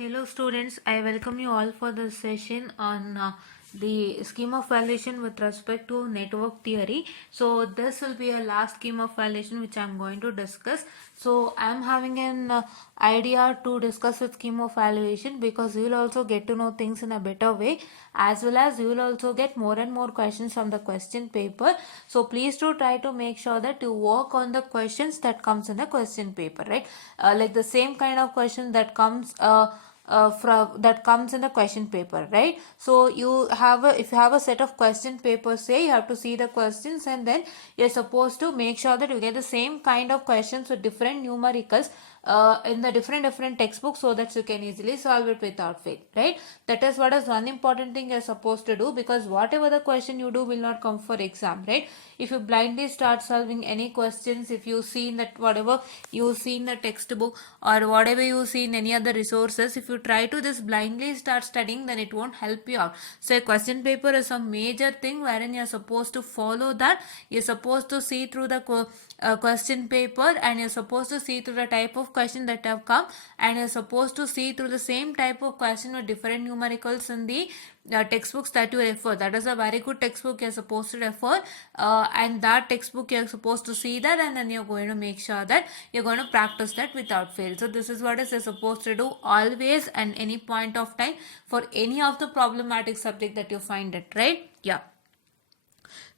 Hello students, I welcome you all for this session on the scheme of valuation with respect to network theory. So this will be a last scheme of valuation which I am going to discuss. So I am having an idea to discuss with scheme of valuation because you will also get to know things in a better way, as well as you will also get more and more questions from the question paper. So please do try to make sure that you work on the questions that comes in the question paper, right? Like the same kind of question that comes from that comes in the question paper, right? So you have if you have a set of question papers, say you have to see the questions and then you're supposed to make sure that you get the same kind of questions with different numericals in the different textbooks, so that you can easily solve it without fail, right? That is what is one important thing you're supposed to do, because whatever the question you do will not come for exam, right? If you blindly start solving any questions, if you see that whatever you see in the textbook or whatever you see in any other resources, if you try to just blindly start studying, then it won't help you out. So a question paper is a major thing wherein you're supposed to follow that. You're supposed to see through the question paper, and you're supposed to see through the type of question that have come, and you're supposed to see through the same type of question with different numericals in the textbooks that you refer. That is a very good textbook you're supposed to refer, and that textbook you're supposed to see that, and then you're going to make sure that you're going to practice that without fail. So this is what is you're supposed to do always and any point of time for any of the problematic subject that you find it, right? Yeah.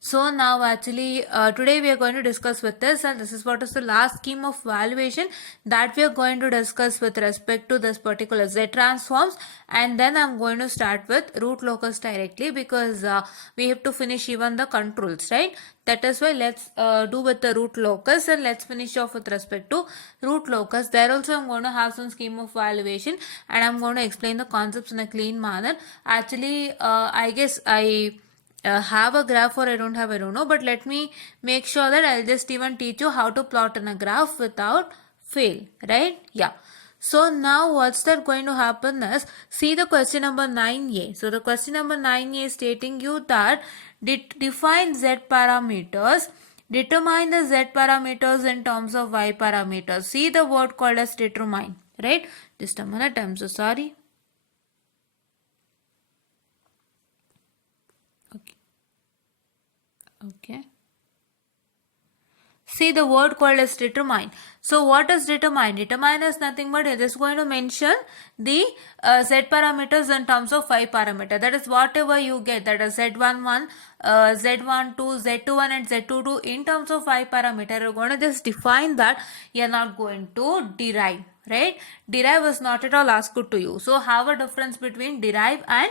So now actually today we are going to discuss with this, and this is what is the last scheme of valuation that we are going to discuss with respect to this particular Z transforms, and then I'm going to start with root locus directly, because we have to finish even the controls, right? That is why let's do with the root locus, and let's finish off with respect to root locus. There also I'm going to have some scheme of valuation, and I'm going to explain the concepts in a clean manner. Actually I guess I have a graph, or I don't know, but let me make sure that I'll just even teach you how to plot in a graph without fail, right? Yeah. So now what's that going to happen is, see the question number 9a. So the question number 9a is stating you that define Z parameters, determine the Z parameters in terms of Y parameters. See the word called as determine, right? Just a minute, I'm so sorry. Okay. See the word called as determine. So what is determine? Determine is nothing but it is going to mention the Z parameters in terms of Y parameter. That is whatever you get, that is Z11, Z12, Z21 and Z22 in terms of Y parameter. You're going to just define that. You're not going to derive, right? Derive is not at all asked to you. So have a difference between derive and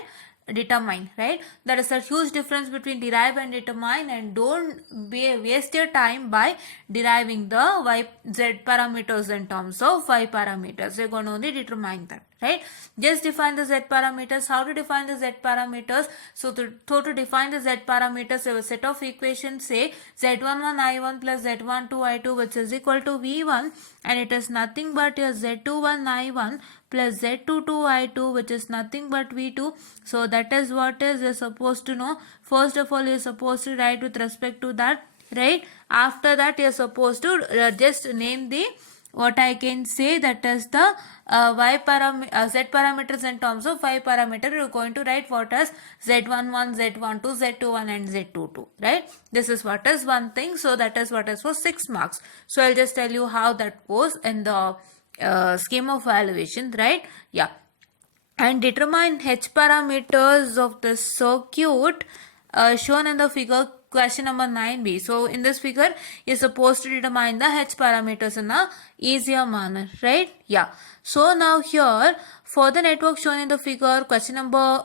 determine, right? There is a huge difference between derive and determine, and don't waste your time by deriving the Z parameters in terms of Y parameters. You're going to only determine that, right? Just define the Z parameters. How to define the Z parameters? So to define the Z parameters, you have a set of equations, say Z11 I1 plus Z12 I2, which is equal to V1, and it is nothing but your Z21 I1 plus Z22 I2, which is nothing but V2. So that is what is you're supposed to know. First of all, you're supposed to write with respect to that, right? After that, you're supposed to just name the, what I can say, that is the Z parameters in terms of Y parameter. You're going to write what as Z11, Z12, Z21 and Z22, right? This is what is one thing. So that is what is for 6 marks. So I'll just tell you how that goes in the scheme of valuation, right? Yeah. And determine H parameters of the circuit shown in the figure, question number 9b. So in this figure, you're supposed to determine the H parameters in a easier manner, right? Yeah. So now here, for the network shown in the figure, question number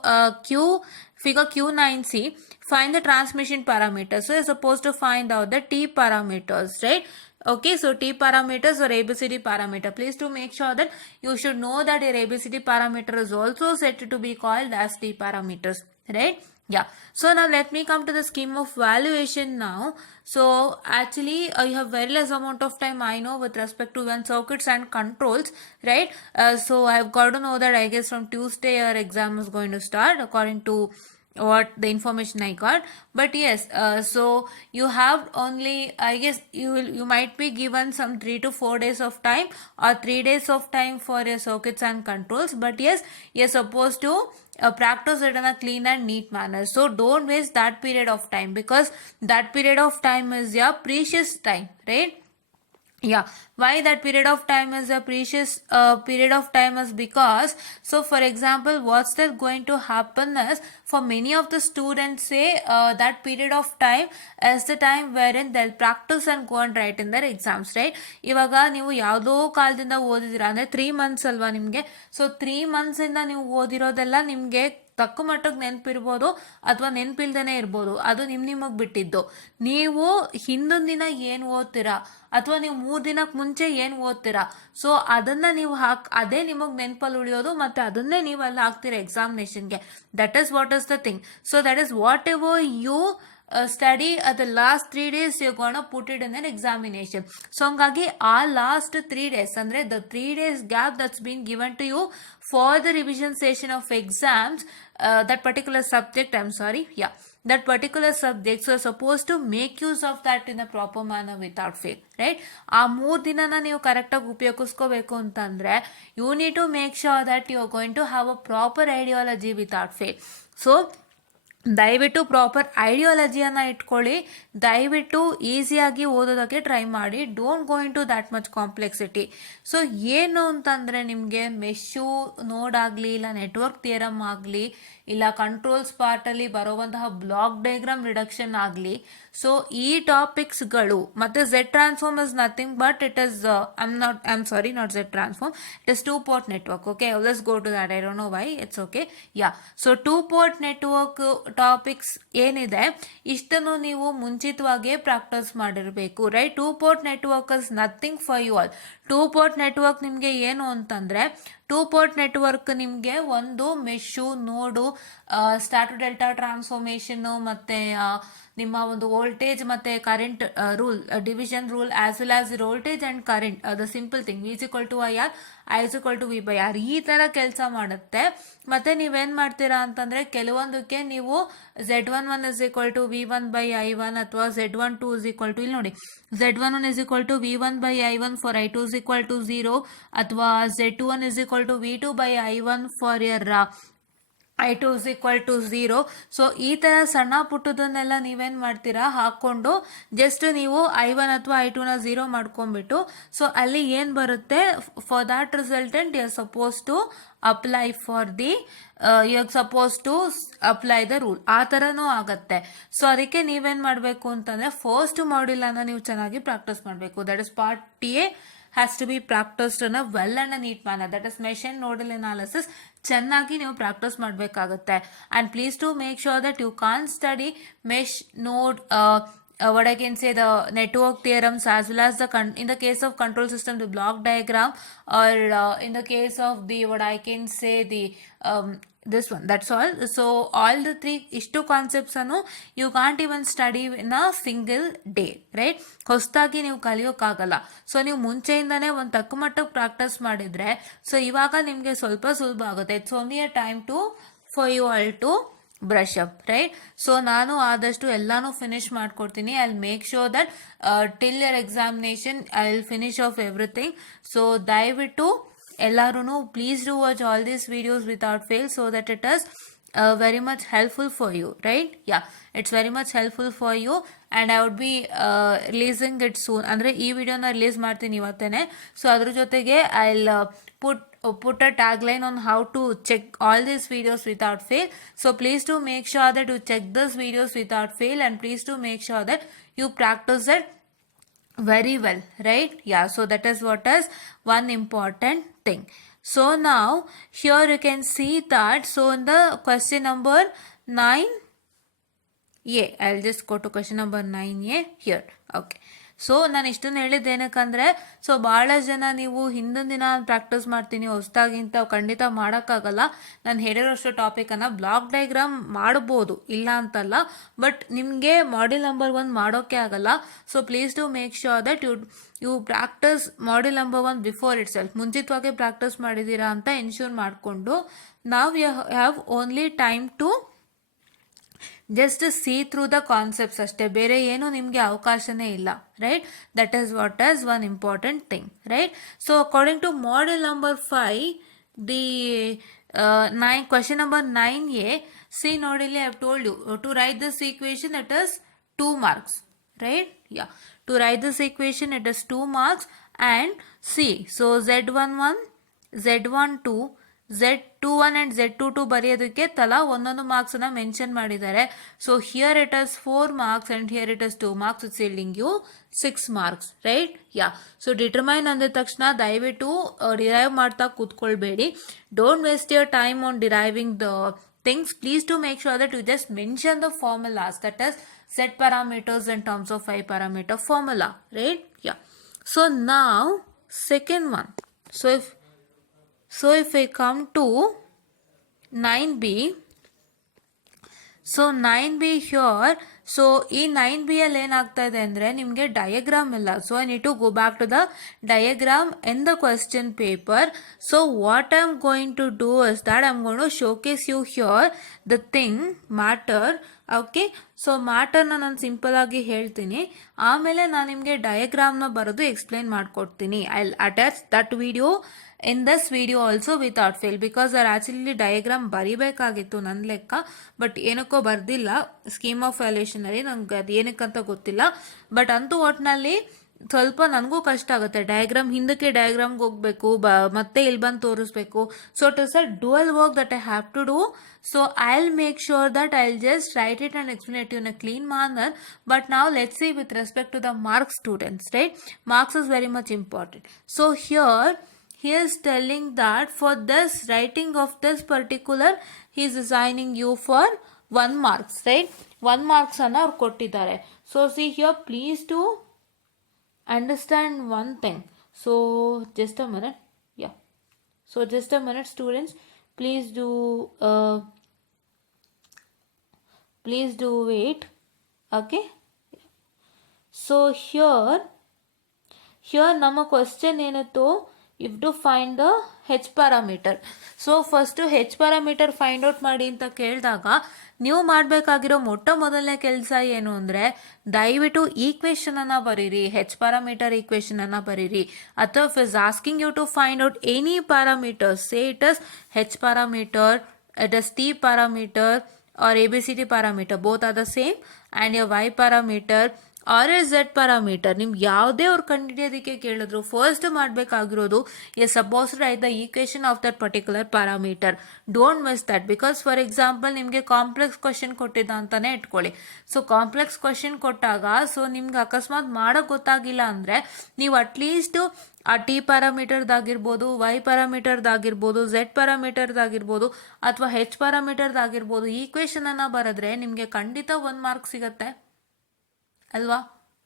figure Q9c, find the transmission parameters. So you're supposed to find out the T parameters, right? Okay, so T parameters or ABCD parameter. Please to make sure that you should know that your ABCD parameter is also set to be called as T parameters, right? Yeah. So now let me come to the scheme of valuation now. So actually you have very less amount of time, I know, with respect to when circuits and controls, right? So I've got to know that I guess from Tuesday your exam is going to start according to what the information I got. But yes, so you have only, I guess you might be given some 3 to 4 days of time or 3 days of time for your circuits and controls. But yes, you're supposed to practice it in a clean and neat manner. So don't waste that period of time, because that period of time is your precious time, right? Yeah, why that period of time is a precious period of time is because, so for example, what's that going to happen is, for many of the students say that period of time is the time wherein they'll practice and go and write in their exams, right? ಇವಾಗ ನೀವು ಯಾವುದೋ ಕಾಲದಿಂದ ಓದಿದಿರಾ ಅಂದರೆ 3 months ಅಲ್ವಾ ನಿಮಗೆ. So 3 months ಇಂದ ನೀವು ಓದಿರೋದೆಲ್ಲ ನಿಮಗೆ ತಕ್ಕ ಮಟ್ಟಕ್ಕೆ ನೆನಪಿರ್ಬೋದು ಅಥವಾ ನೆನಪಿಲ್ದೇನೆ ಇರ್ಬೋದು, ಅದು ನಿಮಗೆ ಬಿಟ್ಟಿದ್ದು. ನೀವು ಹಿಂದಿನ ದಿನ ಏನು ಓದ್ತೀರಾ ಅಥವಾ ನೀವು 3 ದಿನಕ್ಕೆ ಮುಂಚೆ ಏನು ಓದ್ತೀರಾ, ಸೊ ಅದನ್ನು ನೀವು ಅದೇ ನಿಮಗೆ ನೆನಪಲ್ಲಿ ಉಳಿಯೋದು, ಮತ್ತು ಅದನ್ನೇ ನೀವು ಅಲ್ಲಿ ಹಾಕ್ತೀರಾ ಎಕ್ಸಾಮಿನೇಷನ್ಗೆ. That is what is the thing. So that is whatever you study at the last 3 days, you're gonna put it in an examination. So hangagi ಆ last 3 days ಅಂದ್ರೆ the 3 days gap that's been given to you for the revision session of exams, that particular subject, that particular subject, so supposed to make use of that in a proper manner without fail, right? ಆ 3 ದಿನನ ನೀವು ಕರೆಕ್ಟಾಗಿ ಉಪಯೋಗಿಸ್ಕೋಬೇಕು ಅಂತಂದ್ರೆ you need to make sure that you are going to have a proper ideology without fail. So ದಯವಿಟ್ಟು proper ಐಡಿಯಾಲಜಿಯನ್ನು ಇಟ್ಕೊಳ್ಳಿ, ದಯವಿಟ್ಟು ಈಸಿಯಾಗಿ ಓದೋದಕ್ಕೆ ಟ್ರೈ ಮಾಡಿ. Don't go into that much complexity. So ಏನು ಅಂತಂದರೆ ನಿಮಗೆ ಮೆಶ್ಶು ನೋಡ್ ಆಗಲಿ, ಇಲ್ಲ ನೆಟ್ವರ್ಕ್ ಥಿಯರಮ್ ಆಗಲಿ, ಇಲ್ಲ ಕಂಟ್ರೋಲ್ಸ್ ಪಾರ್ಟಲ್ಲಿ ಬರುವಂತಹ ಬ್ಲಾಕ್ ಡಯಾಗ್ರಾಮ್ ರಿಡಕ್ಷನ್ ಆಗಲಿ, ಸೊ ಈ ಟಾಪಿಕ್ಸ್ಗಳು, ಮತ್ತು Z transform is nothing but it is not Z transform, it is 2-port network. Okay, let's go to that. I don't know why, it's okay. Yeah, so 2-port network topics ಏನಿದೆ ಇಷ್ಟನ್ನು ನೀವು ಮುಂಚಿತವಾಗಿ practice ಮಾಡಿರಬೇಕು, right? 2-port network is nothing for you all. 2-port network ನಿಮಗೆ ಏನು ಅಂತಂದರೆ, 2-port network ನಿಮಗೆ ಒಂದು ಮೆಶ್ಶು, ನೋಡು, ಸ್ಟಾರ್ ಡೆಲ್ಟಾ ಟ್ರಾನ್ಸ್ಫಾರ್ಮೇಷನ್ನು, ಮತ್ತು ನಿಮ್ಮ ಒಂದು ವೋಲ್ಟೇಜ್ ಮತ್ತು current rule, division rule, as well as voltage and current, the simple thing, V=IR, I=V/R, ಈ ಥರ ಕೆಲಸ ಮಾಡುತ್ತೆ. ಮತ್ತು ನೀವೇನು ಮಾಡ್ತೀರಾ ಅಂತಂದರೆ, ಕೆಲವೊಂದಕ್ಕೆ ನೀವು Z11 V1/I1 ಅಥವಾ Z12 ಇಲ್ಲಿ ನೋಡಿ, Z11 V1/I1 for I2 0, ಅಥವಾ Z21 V2/I1 for your I2 0. So ಈ ಥರ ಸಣ್ಣ ಪುಟ್ಟದನ್ನೆಲ್ಲ ನೀವೇನು ಮಾಡ್ತೀರಾ, ಹಾಕ್ಕೊಂಡು ಜಸ್ಟ್ ನೀವು I1 ಅಥವಾ I2ನ 0 ಮಾಡ್ಕೊಂಬಿಟ್ಟು, ಸೊ ಅಲ್ಲಿ ಏನು ಬರುತ್ತೆ, for that resultant you are suppose to apply for the you are suppose to apply the rule, ಆ ಥರನೂ ಆಗುತ್ತೆ. ಸೊ ಅದಕ್ಕೆ ನೀವೇನು ಮಾಡಬೇಕು ಅಂತಂದರೆ, ಫಸ್ಟ್ ಮಾಡ್ಯೂಲನ್ನು ನೀವು ಚೆನ್ನಾಗಿ ಪ್ರಾಕ್ಟೀಸ್ ಮಾಡಬೇಕು. That is part A has to be practiced in a well and a neat manner. That is mesh and nodal analysis. ಚೆನ್ನಾಗಿ ನೀವು ಪ್ರಾಕ್ಟೀಸ್ ಮಾಡಬೇಕಾಗುತ್ತೆ. And please to make sure that you can study mesh, node, what I can say, the network theorems, as well as in the case of control system, the block diagram, or in the case of the, what I can say, the this one, that's all. So all the 3 ishtu concepts ಅನ್ನು you can't even study in a single day, right? ಹೊಸದಾಗಿ ನೀವು ಕಲಿಯೋಕ್ಕಾಗಲ್ಲ. So ನೀವು ಮುಂಚೆಯಿಂದನೇ ಒಂದು ತಕ್ಕ ಮಟ್ಟಕ್ಕೆ practice ಮಾಡಿದರೆ, so ಇವಾಗ ನಿಮಗೆ ಸ್ವಲ್ಪ ಸುಲಭ ಆಗುತ್ತೆ. It's only a time for you all to brush up, right? So ನಾನು ಆದಷ್ಟು ಎಲ್ಲಾನು ಫಿನಿಶ್ ಮಾಡ್ಕೊಡ್ತೀನಿ. I will make sure that till your examination I will finish off everything. So ದಯವಿಟ್ಟು ಎಲ್ಲರೂ please do watch all these videos without fail, so that it is very much helpful for you, right? Yeah, it's very much helpful for you, and I would be releasing it soon. ಅಂದರೆ ಈ ವಿಡಿಯೋನ release ಮಾಡ್ತೀನಿ ಇವತ್ತೇನೆ. So ಅದ್ರ ಜೊತೆಗೆ I will put a tagline on how to check all these videos without fail. So please do make sure that you check these videos without fail, and please do make sure that you practice it very well, right? Yeah, so that is what is one important thing. So now here you can see that, so in the question number 9A, I'll just go to question number 9A here. Okay, so ನಾನು ಇಷ್ಟನ್ನು ಹೇಳಿದ್ದೇನಕ್ಕಂದರೆ, so ಭಾಳ ಜನ ನೀವು ಹಿಂದಿನ ದಿನ practice ಮಾಡ್ತೀನಿ ಹೊಸದಾಗಿಂತ ಖಂಡಿತ ಮಾಡೋಕ್ಕಾಗಲ್ಲ. ನಾನು ಹೇಳಿರೋಷ್ಟು ಟಾಪಿಕನ್ನು ಬ್ಲಾಕ್ ಡಯಾಗ್ರಾಮ್ ಮಾಡ್ಬೋದು, ಇಲ್ಲ ಅಂತಲ್ಲ, ಬಟ್ ನಿಮಗೆ ಮಾಡ್ಯೂಲ್ ನಂಬರ್ 1 ಮಾಡೋಕ್ಕೆ ಆಗಲ್ಲ. So please to make sure that you practice module number 1 before itself. ಮುಂಚಿತವಾಗಿ ಪ್ರಾಕ್ಟೀಸ್ ಮಾಡಿದ್ದೀರಾ ಅಂತ ಎನ್ಶ್ಯೂರ್ ಮಾಡಿಕೊಂಡು, ನಾವು have only time to just see through the concepts ಅಷ್ಟೇ, ಬೇರೆ ಏನು ನಿಮಗೆ ಅವಕಾಶನೇ ಇಲ್ಲ, right. That is what is one important thing, right. So according to model number 5, the question number 9a, see ನೋಡಿಲಿ, I have told you to write this equation it is 2 marks, right? Yeah, to write this equation it is 2 marks. And see, so z11, z12, z21 and z22 ಬರೆಯೋದಕ್ಕೆ ತಲಾ ಒಂದೊಂದು marks ಅನ್ನ mention ಮಾಡಿದ್ದಾರೆ. So here it is 4 marks and here it is 2 marks. It's yielding you 6 marks, right? Yeah. So determine ಅಂದ ತಕ್ಷಣ ದಯವಿಟ್ಟು derive ಮಾಡ್ತಾ ಕೂತ್ಕೊಳ್ಬೇಡಿ. Don't waste your time on deriving the things. Please to make sure that you just mention the formulas, that is z parameters in terms of y parameter formula, right? Yeah. So now second one. So if we come to 9b, so 9b here, so ಈ 9b ಅಲ್ಲಿ ಏನಾಗ್ತಾ ಇದೆ ಅಂದರೆ ನಿಮಗೆ diagram ಇಲ್ಲ. So I need to go back to the diagram in the question paper. So what I am going to do is that I am going to showcase you here the thing matter. Okay, so ಮ್ಯಾಟರ್ನ ನಾನು simple ಆಗಿ ಹೇಳ್ತೀನಿ, ಆಮೇಲೆ ನಾನು ನಿಮಗೆ ಡಯಾಗ್ರಾಮ್ನ ಬರೆದು explain ಮಾಡಿಕೊಡ್ತೀನಿ. I attach that video in this video also without fail, because there actually diagram ಬರಿಬೇಕಾಗಿತ್ತು ನನ್ನ ಲೆಕ್ಕ, ಬಟ್ ಏನಕ್ಕೋ ಬರ್ದಿಲ್ಲ ಸ್ಕೀಮ್ ಆಫ್ ವ್ಯಾಲ್ಯೂಯೇಷನ್ ಅಲ್ಲಿ, ನಂಗೆ ಅದು ಏನಕ್ಕಂತ ಗೊತ್ತಿಲ್ಲ. ಬಟ್ ಅಂತೂ ಒಟ್ಟಿನಲ್ಲಿ ಸ್ವಲ್ಪ ನನಗೂ ಕಷ್ಟ ಆಗುತ್ತೆ, ಡಯಾಗ್ರಾಮ್ ಹಿಂದಕ್ಕೆ ಡಯಾಗ್ರಾಮ್ಗೆ ಹೋಗಬೇಕು, ಮತ್ತೆ ಇಲ್ಲಿ ಬಂದು ತೋರಿಸ್ಬೇಕು. So it is a dual work that I have to do. So I'll make sure that I'll just write it and explain it in a clean manner. But now let's see with respect to the marks, students, right? Marks is very much important. So here he is telling that for this writing of this particular, he is assigning you for 1 marks, right? 1 marks ಅನ್ನ ಅವ್ರು ಕೊಟ್ಟಿದ್ದಾರೆ. So see here, please do understand one thing. So just a minute. Yeah. So just a minute, students. Please do wait. Okay. So here ನಮ್ಮ question ಏನಿತ್ತು, if to find the h parameter. So first h parameter find out ಮಾಡಿ ಅಂತ ಕೇಳಿದಾಗ ನೀವು ಮಾಡಬೇಕಾಗಿರೋ ಮೊದಲನೇ ಕೆಲಸ ಏನು ಅಂದರೆ, ದಯವಿಟ್ಟು ಈಕ್ವೇಷನ್ ಅನ್ನ ಬರೀರಿ, h parameter ಈಕ್ವೇಷನ್ ಅನ್ನ ಬರೀರಿ. ಅಥವಾ if is asking you to find out any parameter, say it is h parameter, it is t parameter or ABCD parameter, both are the same, and your y parameter or a Z parameter, ನಿಮ್ಗೆ ಯಾವುದೇ ಅವ್ರು ಕಂಡುಹಿಡಿಯೋದಕ್ಕೆ ಕೇಳಿದ್ರು first ಮಾಡಬೇಕಾಗಿರೋದು a suppose write the equation of that particular parameter. Don't miss that, because for example ನಿಮಗೆ complex question ಕೊಟ್ಟಿದ್ದ ಅಂತಾನೆ ಇಟ್ಕೊಳ್ಳಿ. ಸೊ ಕಾಂಪ್ಲೆಕ್ಸ್ ಕ್ವಶನ್ ಕೊಟ್ಟಾಗ ಸೊ ನಿಮ್ಗೆ ಅಕಸ್ಮಾತ್ ಮಾಡೋಕ್ಕೆ ಗೊತ್ತಾಗಿಲ್ಲ ಅಂದರೆ ನೀವು ಅಟ್ಲೀಸ್ಟ್ ಆ ಟಿ ಪ್ಯಾರಾಮೀಟರ್ದಾಗಿರ್ಬೋದು, ವೈ ಪ್ಯಾರಾಮೀಟರ್ದಾಗಿರ್ಬೋದು, ಝೆಡ್ ಪ್ಯಾರಾಮೀಟರ್ದಾಗಿರ್ಬೋದು, ಅಥವಾ ಹೆಚ್ ಪ್ಯಾರಾಮೀಟರ್ದಾಗಿರ್ಬೋದು, ಈಕ್ವೇಷನ್ ಅನ್ನ ಬರೆದ್ರೆ ನಿಮಗೆ ಖಂಡಿತ 1 ಮಾರ್ಕ್ ಸಿಗುತ್ತೆ ಅಲ್ವಾ?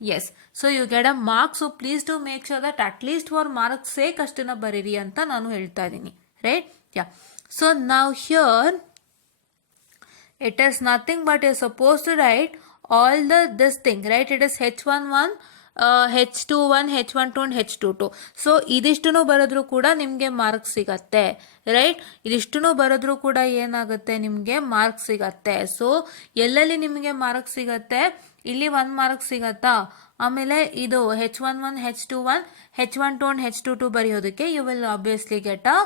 Yes. So you get a mark. So please to make sure that at least for marks sake ಅಷ್ಟನ್ನ ಬರೀರಿ ಅಂತ ನಾನು ಹೇಳ್ತಾ ಇದ್ದೀನಿ, ರೈಟ್? ಯಾ. ಸೊ ನಾವು here it is nothing but you suppose to write all this thing, right? It is H11, H21, H12 and H22. ಸೊ ಇದಿಷ್ಟು ಬರೆದ್ರೂ ಕೂಡ ನಿಮಗೆ ಮಾರ್ಕ್ಸ್ ಸಿಗತ್ತೆ, ರೈಟ್? ಇದಿಷ್ಟು ಬರೆದ್ರೂ ಕೂಡ ಏನಾಗುತ್ತೆ, ನಿಮಗೆ ಮಾರ್ಕ್ಸ್ ಸಿಗತ್ತೆ. ಸೊ ಎಲ್ಲೆಲ್ಲಿ ನಿಮಗೆ ಮಾರ್ಕ್ಸ್ ಸಿಗತ್ತೆ, ಇಲ್ಲಿ 1 ಮಾರ್ಕ್ ಸಿಗತ್ತಾ? ಆಮೇಲೆ ಇದು H11, H21, H12 and H22 ಬರೆಯೋದಕ್ಕೆ you will obviously get a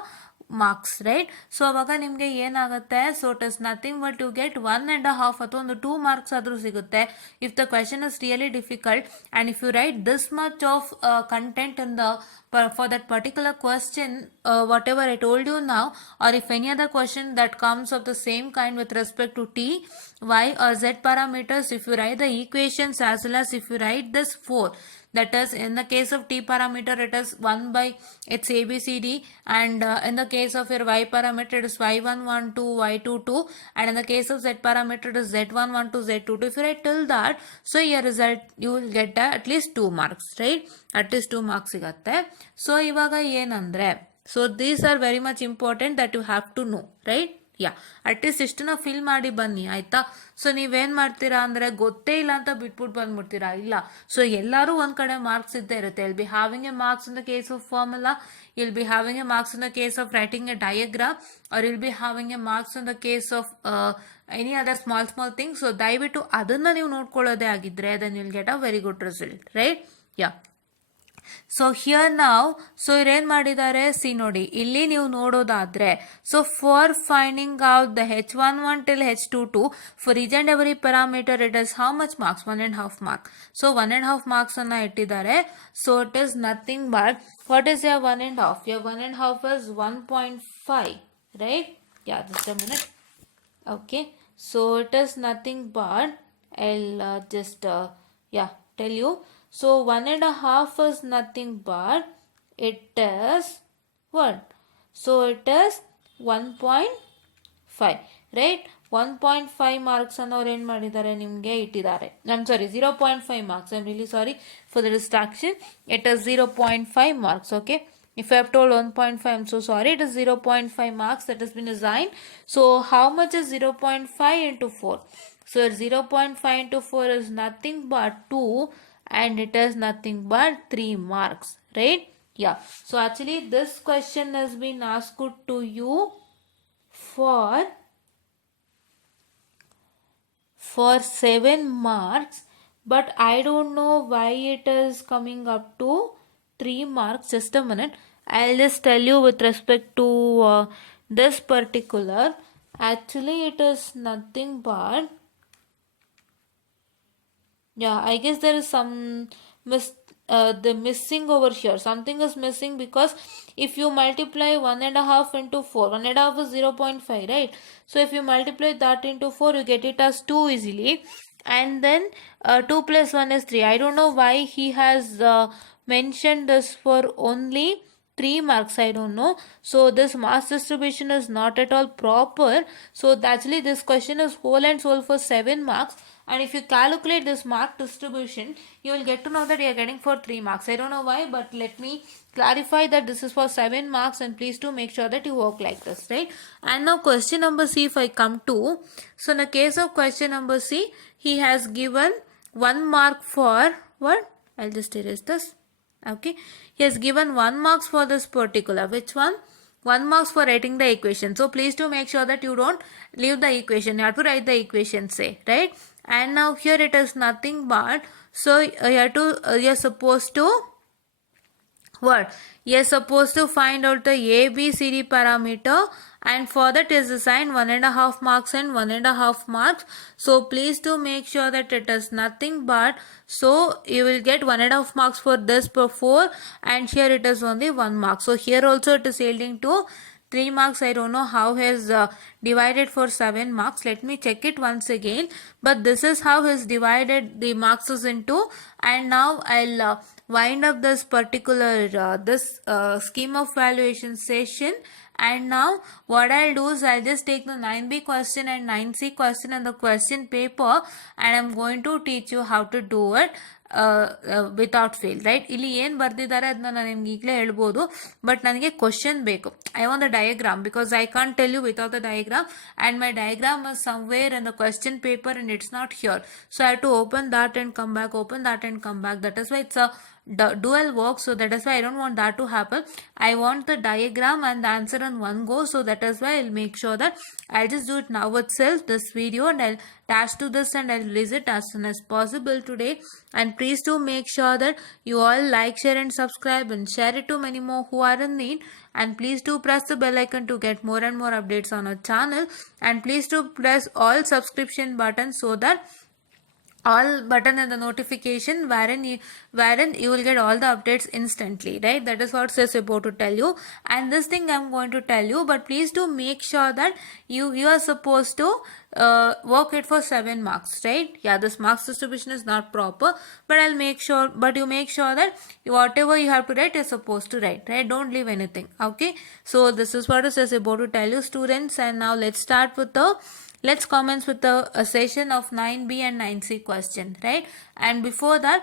marks, right? So ಅವಾಗ ನಿಮಗೆ ಏನಾಗುತ್ತೆ, so it is nothing but you get 1.5 ಅಥವಾ ಒಂದು 2 ಮಾರ್ಕ್ಸ್ ಆದರೂ ಸಿಗುತ್ತೆ if the question is really difficult. And if you write this much of content in the for that particular question, whatever I told you now, or if any other question that comes of the same kind with respect to t, y or z parameters, if you write the equations as well as if you write this 4, that is in the case of t parameter it is 1 by its ABCD, and in the case of your y parameter it is y112, y22, and in the case of z parameter it is z112, z22. If you write till that, so your result you will get at least 2 marks, right? At least 2 marks ಸಿಗತ್ತೆ. So ಇವಾಗ ಏನಂದ್ರೆ, so these are very much important that you have to know, right? Yeah at least ಇಷ್ಟನ್ನ fill ಮಾಡಿ ಬನ್ನಿ ಆಯಿತಾ. So ನೀವೇನು ಮಾಡ್ತೀರಾ ಅಂದರೆ ಗೊತ್ತೇ ಇಲ್ಲ ಅಂತ ಬಿಟ್ಬಿಟ್ಟು ಬಂದ್ಬಿಡ್ತೀರಾ, ಇಲ್ಲ. ಸೊ ಎಲ್ಲರೂ ಒಂದು ಕಡೆ ಮಾರ್ಕ್ಸ್ ಇದ್ದೇ ಇರುತ್ತೆ. ಇಲ್ be having A marks in the case of formula, you'll be having a marks in the case of writing a diagram, or you'll be having a marks in the case of any other small things. So ದಯವಿಟ್ಟು ಅದನ್ನ ನೀವು ನೋಡ್ಕೊಳ್ಳೋದೇ ಆಗಿದ್ರೆ then you'll get a very good result, right? Yeah. So here ನಾವು ಇವ್ರೇನು ಮಾಡಿದ್ದಾರೆ C ನೋಡಿ, ಇಲ್ಲಿ ನೀವು ನೋಡೋದಾದ್ರೆ so for finding out the H11 till H22 for each and every parameter it is how much marks 1.5 mark. So 1.5 marks ಅನ್ನ ಇಟ್ಟಿದ್ದಾರೆ. So it is nothing but what is your 1.5? Your 1.5 is 1.5, right? Yeah, just a minute. Okay, so it is nothing but I'll just tell you. So 1.5 is nothing but it is what? So it is 1.5, right? 1.5 marks ಅನ್ನೋರು ಏನು ಮಾಡಿದ್ದಾರೆ ನಿಮಗೆ ಇಟ್ಟಿದ್ದಾರೆ. I'm sorry, 0.5 marks. I'm really sorry for the distraction. It is 0.5 marks, okay? If I have told 1.5, I'm so sorry. It is 0.5 marks that has been assigned. So how much is 0.5 into 4? So 0.5 into 4 is nothing but 2, and it is nothing but 3 marks, right? Yeah. So actually this question has been asked to you for 7 marks, but I don't know why it is coming up to 3 marks. Just a minute, I'll just tell you with respect to this particular. Actually it is nothing but I guess there is some the missing over here. Something is missing because if you multiply 1.5 into 4, 1.5 is 0.5, right? So if you multiply that into 4, you get it as 2 easily, and then 2 plus 1 is 3. I don't know why he has mentioned this for only 3 marks. I don't know. So this mass distribution is not at all proper. So actually this question is whole and sole for 7 marks. And if you calculate this mark distribution, you will get to know that you are getting for 3 marks. I don't know why, but let me clarify that this is for 7 marks, and please do make sure that you work like this, right? And now question number C, if I come to, so in the case of question number C, he has given 1 mark for what? I'll just erase this. Okay, he has given 1 marks for this particular, which one? 1 marks for writing the equation. So please do make sure that you don't leave the equation. You have to write the equation, say, right? And now here it is nothing but, so you're supposed to what? You're supposed to find out the ABCD parameter, and for that is assigned 1.5 marks and 1.5 marks. So please do make sure that it is nothing but, so you will get 1.5 marks for this per 4, and here it is only 1 mark. So here also it is yielding to 3 marks. I don't know how he has divided for 7 marks. Let me check it once again. But this is how he has divided the marks into. And now I'll wind up this particular scheme of valuation session. And now what I'll do is I'll just take the 9B question and 9C question and the question paper, and I'm going to teach you how to do it without fail, right? ಇಲ್ಲಿ ಏನು ಬರ್ದಿದ್ದಾರೆ ಅದನ್ನ ನಾನು ನಿಮ್ಗೆ ಈಗಲೇ ಹೇಳ್ಬೋದು, but ನನಗೆ question ಬೇಕು. I want the diagram because I can't tell you without the diagram, and my diagram is somewhere in the question paper and it's not here. So I have to open that and come back, open that and come back. That is why it's a dual work, so that is why I don't want that to happen. I want the diagram and the answer on one go, so that is why I'll make sure that I'll just do it now itself, this video, and I'll attach to this and I'll release it as soon as possible today. And please do make sure that you all like, share and subscribe, and share it to many more who are in need. And please do press the bell icon to get more and more updates on our channel, and please do press all subscription buttons so that all button and the notification wherein you will get all the updates instantly, right? That is what says about to tell you, and this thing I'm going to tell you, but please do make sure that you are supposed to work it for 7 marks, right? Yeah, this marks distribution is not proper, but you make sure that whatever you have to write you're supposed to write, right? Don't leave anything, okay? So this is what it says about to tell you, students. And now let's commence with the session of 9B and 9C question, right? And before that,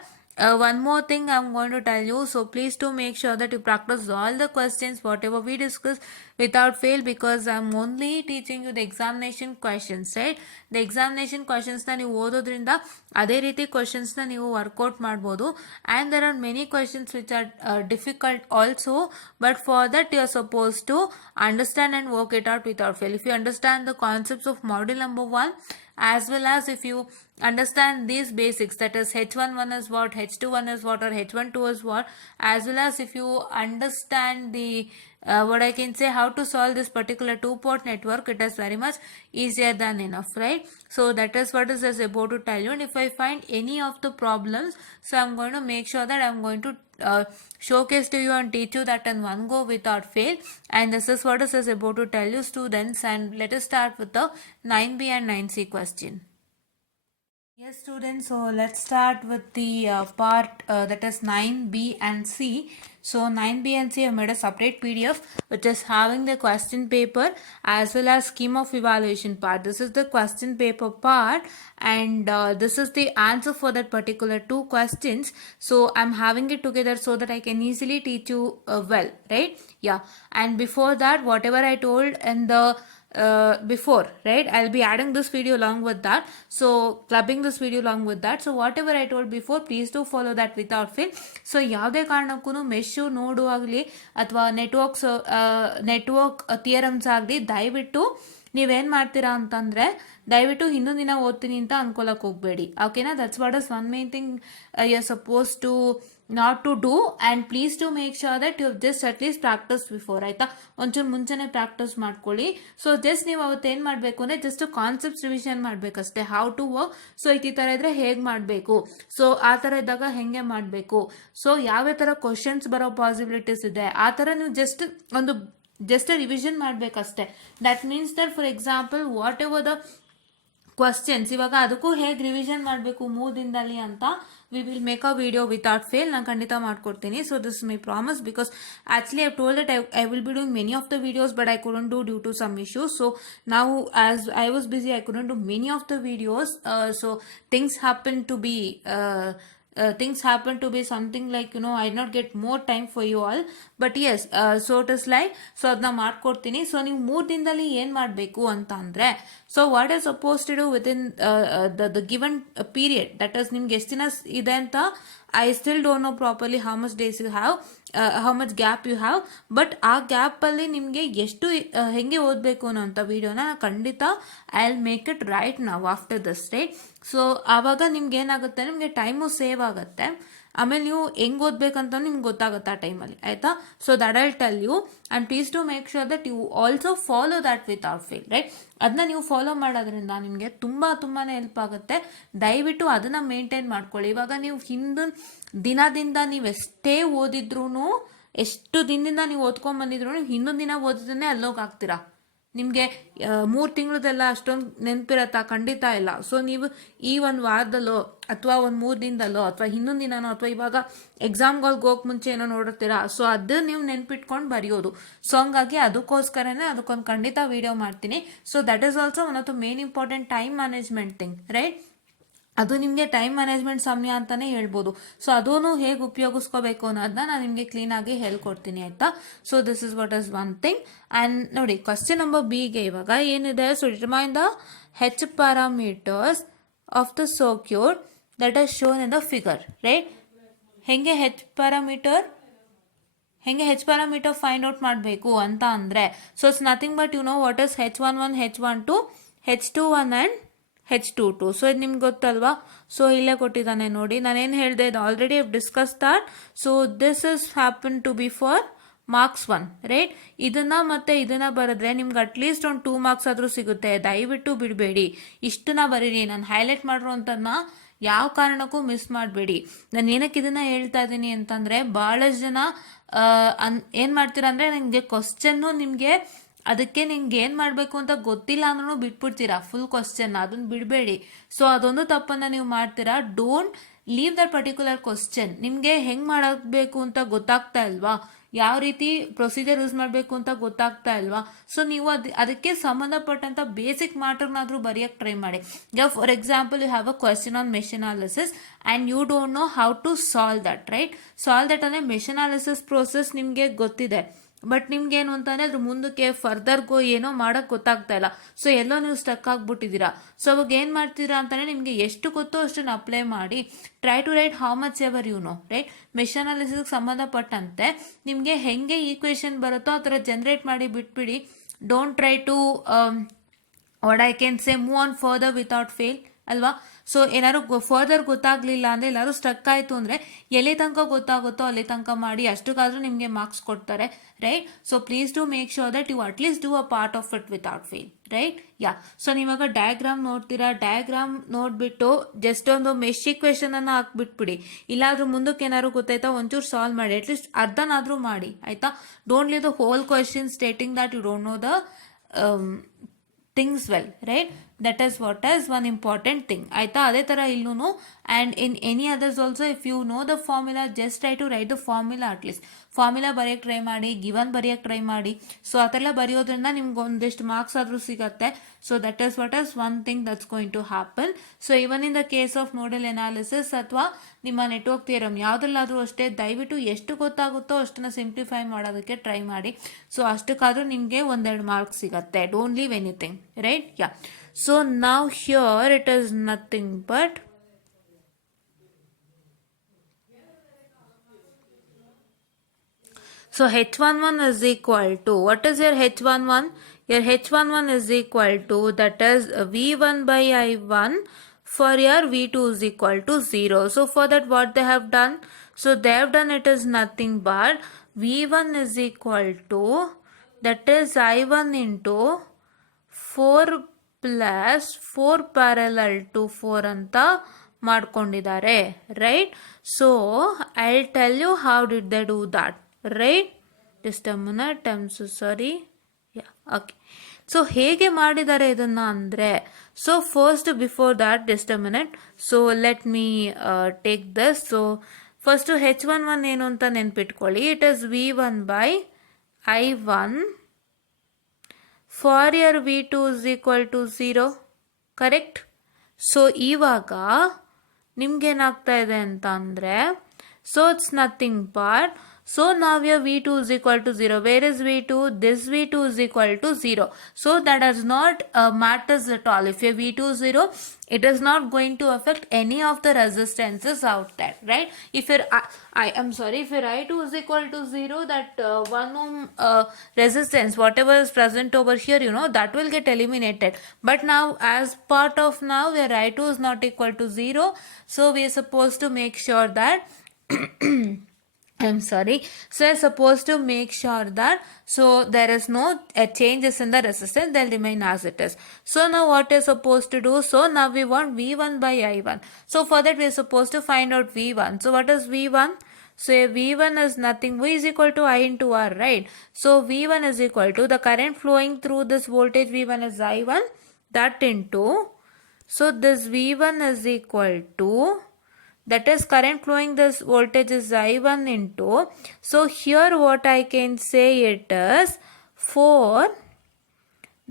one more thing I'm going to tell you. So please do make sure that you practice all the questions whatever we discuss without fail because I'm only teaching you the examination questions, right? The examination questions na ನೀವು ಓದೋದ್ರಿಂದ ಅದೇ ರೀತಿ questions na ನೀವು workout ಮಾಡ್ಬೋದು. And there are many questions which are difficult also, but for that you are supposed to understand and work it out without fail. If you understand the concepts of module number 1, as well as if you understand these basics, that is h11 is what, h21 is what, or h12 is what, as well as if you understand the what I can say, how to solve this particular two-port network, it is very much easier than enough, right? So that is what is about to tell you. And if I find any of the problems, so I'm going to make sure that I'm going to showcase to you and teach you that in one go without fail. And this is what is about to tell you, students. And let us start with the 9b and 9c question. Yes, students, so let's start with the part that is 9b and c. So 9b and c have made a separate PDF which is having the question paper as well as scheme of evaluation part. This is the question paper part, and this is the answer for that particular two questions. So I'm having it together so that I can easily teach you well, right? Yeah. And before that, whatever I told in the before, right, I'll be adding this video along with that, so clubbing this video along with that. So whatever I told before, please do follow that without fail. So ಯಾವುದೇ ಕಾರಣಕ್ಕೂ mesh ನೋಡು ಆಗಲಿ ಅಥವಾ network theorems ಆಗಲಿ ದಯವಿಟ್ಟು ನೀವೇನು ಮಾಡ್ತೀರಾ ಅಂತಂದರೆ ದಯವಿಟ್ಟು ಇನ್ನೊಂದು ದಿನ ಓದ್ತೀನಿ ಅಂತ ಅನ್ಕೊಳಕ್ಕೆ ಹೋಗಬೇಡಿ, ಓಕೆನಾ? That's what is one main thing you are suppose to not to do, and please do make sure that you have just at least practiced before, ಆಯ್ತಾ? ಒಂಚೂರು ಮುಂಚೆನೆ ಪ್ರಾಕ್ಟೀಸ್ ಮಾಡ್ಕೊಳ್ಳಿ. ಸೊ ಜಸ್ಟ್ ನೀವು ಅವತ್ತು ಏನು ಮಾಡಬೇಕು ಅಂದರೆ ಜಸ್ಟ್ ಕಾನ್ಸೆಪ್ಟ್ಸ್ ರಿವಿಷನ್ ಮಾಡಬೇಕಷ್ಟೇ, ಹೌ ಟು ವರ್ಕ್. ಸೊ ಈ ಥರ ಇದ್ರೆ ಹೇಗೆ ಮಾಡಬೇಕು, ಸೊ ಆ ಥರ ಇದ್ದಾಗ ಹೆಂಗೆ ಮಾಡಬೇಕು, ಸೊ ಯಾವ ಥರ ಕ್ವಶನ್ಸ್ ಬರೋ ಪಾಸಿಬಿಲಿಟೀಸ್ ಇದೆ, ಆ ಥರ ನೀವು ಜಸ್ಟ್ ರಿವಿಷನ್ ಮಾಡಬೇಕಷ್ಟೇ. That means that for example whatever the questions, ಇವಾಗ ಅದಕ್ಕೂ ಹೇಗೆ ರಿವಿಷನ್ ಮಾಡಬೇಕು 3 ದಿನದಲ್ಲಿ ಅಂತ we will make a video without fail. ನಾನು ಖಂಡಿತ ಮಾಡ್ಕೊಡ್ತೀನಿ. So this is my promise, because actually I've told that I will be doing many of the videos, but I couldn't do due to some issues. So now as I was busy, I couldn't do many of the videos. So things happen to be something like, I did not get more time for you all, but yes, so it is like, so ಅದನ್ನ ಮಾಡ್ಕೊಡ್ತೀನಿ. So ನೀವು 3 ದಿನದಲ್ಲಿ ಏನು ಮಾಡಬೇಕು ಅಂತ ಅಂದರೆ, so what are suppose to do within the given period, that is ನಿಮ್ಗೆ ಎಷ್ಟು ದಿನ ಇದೆ ಅಂತ I still don't know properly how much days you have, how much gap you have, but ಆ ಗ್ಯಾಪಲ್ಲಿ ನಿಮಗೆ ಎಷ್ಟು ಹೆಂಗೆ ಓದಬೇಕು ಅನ್ನೋಂಥ ವೀಡಿಯೋನ ಖಂಡಿತ I will make it right ನಾವು ಆಫ್ಟರ್ ದಿಸ್, ರೈಟ್? ಸೊ ಆವಾಗ ನಿಮ್ಗೆ ಏನಾಗುತ್ತೆ, ನಿಮಗೆ ಟೈಮು ಸೇವ್ ಆಗುತ್ತೆ, ಆಮೇಲೆ ನೀವು ಹೆಂಗೆ ಓದ್ಬೇಕಂತ ನಿಮ್ಗೆ ಗೊತ್ತಾಗುತ್ತೆ ಆ ಟೈಮಲ್ಲಿ, ಆಯಿತಾ? So that I will tell you, and please to make sure that you also follow that without fail, right? ಅದನ್ನ ನೀವು ಫಾಲೋ ಮಾಡೋದ್ರಿಂದ ನಿಮಗೆ ತುಂಬಾ ಹೆಲ್ಪ್ ಆಗುತ್ತೆ. ದಯವಿಟ್ಟು ಅದನ್ನು ಮೇಂಟೈನ್ ಮಾಡ್ಕೊಳ್ಳಿ. ಇವಾಗ ನೀವು ದಿನದಿಂದ ನೀವು ಎಷ್ಟೇ ಓದಿದ್ರೂ, ಎಷ್ಟು ದಿನದಿಂದ ನೀವು ಓದ್ಕೊಂಡ್ಬಂದಿದ್ರು, ಹಿಂದೊಂದು ದಿನ ಓದಿದ್ರೆ ಅಲ್ಲೋಗಾಗ್ತೀರಾ. ನಿಮಗೆ 3 ತಿಂಗಳದೆಲ್ಲ ಅಷ್ಟೊಂದು ನೆನಪಿರತ್ತಾ? ಖಂಡಿತ ಇಲ್ಲ. ಸೊ ನೀವು ಈ ಒಂದು ವಾರದಲ್ಲೋ ಅಥವಾ ಒಂದು 3 ದಿನದಲ್ಲೋ ಅಥವಾ ಇನ್ನೊಂದು ದಿನನೋ ಅಥವಾ ಇವಾಗ ಎಕ್ಸಾಮ್ಗಳಿಗೆ ಹೋಗಕ್ಕೆ ಮುಂಚೆ ಏನೋ ನೋಡಿರ್ತೀರಾ, ಸೊ ಅದು ನೀವು ನೆನ್ಪಿಟ್ಕೊಂಡು ಬರೆಯೋದು. ಸೊ ಹಂಗಾಗಿ ಅದಕ್ಕೋಸ್ಕರನೇ ಅದಕ್ಕೊಂದು ಖಂಡಿತ ವಿಡಿಯೋ ಮಾಡ್ತೀನಿ. So that is also one of the main important time management thing, right? ಅದು ನಿಮಗೆ ಟೈಮ್ ಮ್ಯಾನೇಜ್ಮೆಂಟ್ ಸಮಯ ಅಂತಲೇ ಹೇಳ್ಬೋದು. ಸೊ ಅದೂ ಹೇಗೆ ಉಪಯೋಗಿಸ್ಕೋಬೇಕು ಅನ್ನೋದನ್ನ ನಾನು ನಿಮಗೆ ಕ್ಲೀನಾಗಿ ಹೇಳ್ಕೊಡ್ತೀನಿ, ಆಯಿತಾ? So this is what is one thing. And ನೋಡಿ, ಕ್ವಶನ್ ನಂಬರ್ ಬಿಗೆ ಇವಾಗ ಏನಿದೆ, so determine the H parameters of the circuit that are shown in the figure, right? ಹೆಂಗೆ ಹೆಚ್ ಪ್ಯಾರಾಮೀಟರ್ ಫೈಂಡ್ ಔಟ್ ಮಾಡಬೇಕು ಅಂತ ಅಂದರೆ, so it's nothing but what is H11, H12, H21 and H22. So ಇದು ನಿಮ್ಗೆ ಗೊತ್ತಲ್ವಾ? ಸೊ ಇಲ್ಲೇ ಕೊಟ್ಟಿದ್ದಾನೆ ನೋಡಿ, ನಾನೇನು ಹೇಳಿದೆ, ಇದು already I've discuss that. So this is happen to be for marks 1, right? ಇದನ್ನ ಬರೆದ್ರೆ ನಿಮ್ಗೆ ಅಟ್ಲೀಸ್ಟ್ ಒಂದು 2 ಮಾರ್ಕ್ಸ್ ಆದರೂ ಸಿಗುತ್ತೆ. ದಯವಿಟ್ಟು ಬಿಡಬೇಡಿ, ಇಷ್ಟನ್ನ ಬರೀರಿ. ನಾನು ಹೈಲೈಟ್ ಮಾಡಿರೋಂಥದ್ದನ್ನ ಯಾವ ಕಾರಣಕ್ಕೂ ಮಿಸ್ ಮಾಡಬೇಡಿ. ನಾನು ಏನಕ್ಕೆ ಇದನ್ನ ಹೇಳ್ತಾ ಇದ್ದೀನಿ ಅಂತಂದರೆ, ಭಾಳಷ್ಟು ಜನ ಏನು ಮಾಡ್ತೀರಾ ಅಂದರೆ, ನನಗೆ ಕ್ವಶನ್ನು ನಿಮಗೆ ಅದಕ್ಕೆ ನಿಮ್ಗೆ ಏನು ಮಾಡಬೇಕು ಅಂತ ಗೊತ್ತಿಲ್ಲ ಅಂದ್ರೂ ಬಿಟ್ಬಿಡ್ತೀರಾ ಫುಲ್ ಕ್ವಶನ್. ಅದನ್ನು ಬಿಡಬೇಡಿ. ಸೊ ಅದೊಂದು ತಪ್ಪನ್ನು ನೀವು ಮಾಡ್ತೀರಾ. Don't leave that particular question. ನಿಮಗೆ ಹೆಂಗೆ ಮಾಡಬೇಕು ಅಂತ ಗೊತ್ತಾಗ್ತಾ ಇಲ್ವಾ, ಯಾವ ರೀತಿ ಪ್ರೊಸೀಜರ್ ಯೂಸ್ ಮಾಡಬೇಕು ಅಂತ ಗೊತ್ತಾಗ್ತಾ ಇಲ್ವಾ, ಸೊ ನೀವು ಅದಕ್ಕೆ ಸಂಬಂಧಪಟ್ಟಂಥ ಬೇಸಿಕ್ ಮ್ಯಾಟರ್ನಾದರೂ ಬರೆಯೋಕ್ಕೆ ಟ್ರೈ ಮಾಡಿ. For example, you have a question on mesh analysis and you don't know how to solve that, right? Solve that ಅಂದರೆ ಮೆಶ್ ಅನಾಲಿಸಿಸ್ ಪ್ರೋಸೆಸ್ ನಿಮಗೆ ಗೊತ್ತಿದೆ, ಬಟ್ ನಿಮ್ಗೆ ಏನು ಅಂತಾನೆ ಅದ್ರ ಮುಂದಕ್ಕೆ ಫರ್ದರ್ಗೋ ಏನೋ ಮಾಡೋಕ್ಕೆ ಗೊತ್ತಾಗ್ತಾ ಇಲ್ಲ. ಸೊ ಎಲ್ಲೋ ನೀವು ಸ್ಟಕ್ ಆಗ್ಬಿಟ್ಟಿದ್ದೀರಾ. ಸೊ ಅವಾಗ ಏನು ಮಾಡ್ತೀರಾ ಅಂತಾನೆ ನಿಮಗೆ ಎಷ್ಟು ಗೊತ್ತೋ ಅಷ್ಟನ್ನು ಅಪ್ಲೈ ಮಾಡಿ. Try to write how much ever you know, right. Mesh ಅನಾಲಿಸಿಸ್ಗೆ ಸಂಬಂಧಪಟ್ಟಂತೆ ನಿಮಗೆ ಹೆಂಗೆ ಈಕ್ವೇಶನ್ ಬರುತ್ತೋ ಆ ಥರ ಜನರೇಟ್ ಮಾಡಿ ಬಿಟ್ಬಿಡಿ. Don't try to what I can say move on further without fail ಅಲ್ವಾ. ಸೊ ಏನಾದ್ರು ಫರ್ದರ್ ಗೊತ್ತಾಗ್ಲಿಲ್ಲ ಅಂದರೆ ಎಲ್ಲರೂ ಸ್ಟಕ್ ಆಯಿತು ಅಂದರೆ ಎಲ್ಲಿ ತನಕ ಗೊತ್ತಾಗುತ್ತೋ ಅಲ್ಲಿ ತನಕ ಮಾಡಿ, ಅಷ್ಟಕ್ಕಾದ್ರೂ ನಿಮಗೆ ಮಾರ್ಕ್ಸ್ ಕೊಡ್ತಾರೆ, right. So please to make sure that you at least do a part of it without fail, right. Yeah, so ನೀವಾಗ ಡಯಾಗ್ರಾಮ್ ನೋಡ್ತೀರಾ, ಡಯಾಗ್ರಾಮ್ ನೋಡಿಬಿಟ್ಟು ಜಸ್ಟ್ ಒಂದು ಮೆಶ್ ಇಕ್ವೇಶನ್ ಅನ್ನು ಹಾಕ್ಬಿಟ್ಬಿಡಿ. ಇಲ್ಲಾದ್ರೂ ಮುಂದಕ್ಕೆ ಏನಾದ್ರು ಗೊತ್ತಾಯ್ತಾ ಒಂಚೂರು ಸಾಲ್ವ್ ಮಾಡಿ, ಅಟ್ಲೀಸ್ಟ್ ಅರ್ಧನಾದ್ರೂ ಮಾಡಿ, ಆಯ್ತಾ. Don't leave the whole question stating that you don't know the things well, right. That is what is one important thing, ಆಯ್ತಾ. ಅದೇ ಥರ ಇಲ್ಲೂ and in any others also if you know the formula just try to write the formula. At least formula ಬರೆಯೋಕ್ಕೆ try ಮಾಡಿ, given ಬರೆಯೋಕ್ಕೆ try ಮಾಡಿ. So ಆ ಥರ ಬರೆಯೋದ್ರಿಂದ ನಿಮ್ಗೆ ಒಂದಿಷ್ಟು ಮಾರ್ಕ್ಸ್ ಆದರೂ ಸಿಗತ್ತೆ. So that is what is one thing that's going to happen. So even in the case of nodal analysis ಅಥವಾ ನಿಮ್ಮ ನೆಟ್ವರ್ಕ್ ಥಿಯರಮ್ ಯಾವುದ್ರಲ್ಲಾದರೂ ಅಷ್ಟೇ, ದಯವಿಟ್ಟು ಎಷ್ಟು ಗೊತ್ತಾಗುತ್ತೋ ಅಷ್ಟನ್ನು ಸಿಂಪ್ಲಿಫೈ ಮಾಡೋದಕ್ಕೆ ಟ್ರೈ ಮಾಡಿ. ಸೊ ಅಷ್ಟಕ್ಕಾದರೂ ನಿಮಗೆ ಒಂದೆರಡು ಮಾರ್ಕ್ಸ್ ಸಿಗತ್ತೆ. Don't leave anything, right. Yeah, so now here it is nothing but so h11 is equal to, what is your h11? Your h11 is equal to, that is v1 by i1 for your v2 is equal to 0. So for that what they have done? So they have done, it is nothing but v1 is equal to, that is i1 into 4 plus 4 parallel to 4 ಅಂತ ಮಾಡ್ಕೊಂಡಿದ್ದಾರೆ, right. So I tell you how did they do that, right. Just a minute, I am so sorry. Yeah, okay. So ಹೇಗೆ ಮಾಡಿದ್ದಾರೆ ಇದನ್ನು ಅಂದರೆ, so first before that just a minute, so let me take this. So first h11 ಏನು ಅಂತ ನೆನ್ಪಿಟ್ಕೊಳ್ಳಿ. It is v1 by i1 for your v2 is equal to 0, correct. So ಇವಾಗ ನಿಮ್ಗೇನಾಗ್ತಾ ಇದೆ ಅಂತ ಅಂದರೆ, so it's nothing but, so now your v2 is equal to 0. Where is v2? This v2 is equal to 0. So that does not matters at all. If your v2 is 0, it is not going to affect any of the resistances out there, right? If your if your i2 is equal to 0, that 1 ohm resistance, whatever is present over here, that will get eliminated. But now, as part of now, your i2 is not equal to 0. So we are supposed to make sure that I'm sorry. So I'm supposed to make sure that so there is no changes in the resistance, they'll remain as it is. So now what you're supposed to do, so now we want v1 by i1. So for that we're supposed to find out v1. So what is v1? So v1 is nothing, v is equal to I into r, right? So v1 is equal to the current flowing through this voltage v1 is i1, that into, so this v1 is equal to, that is current flowing this voltage is I1 into, so here what I can say it is 4,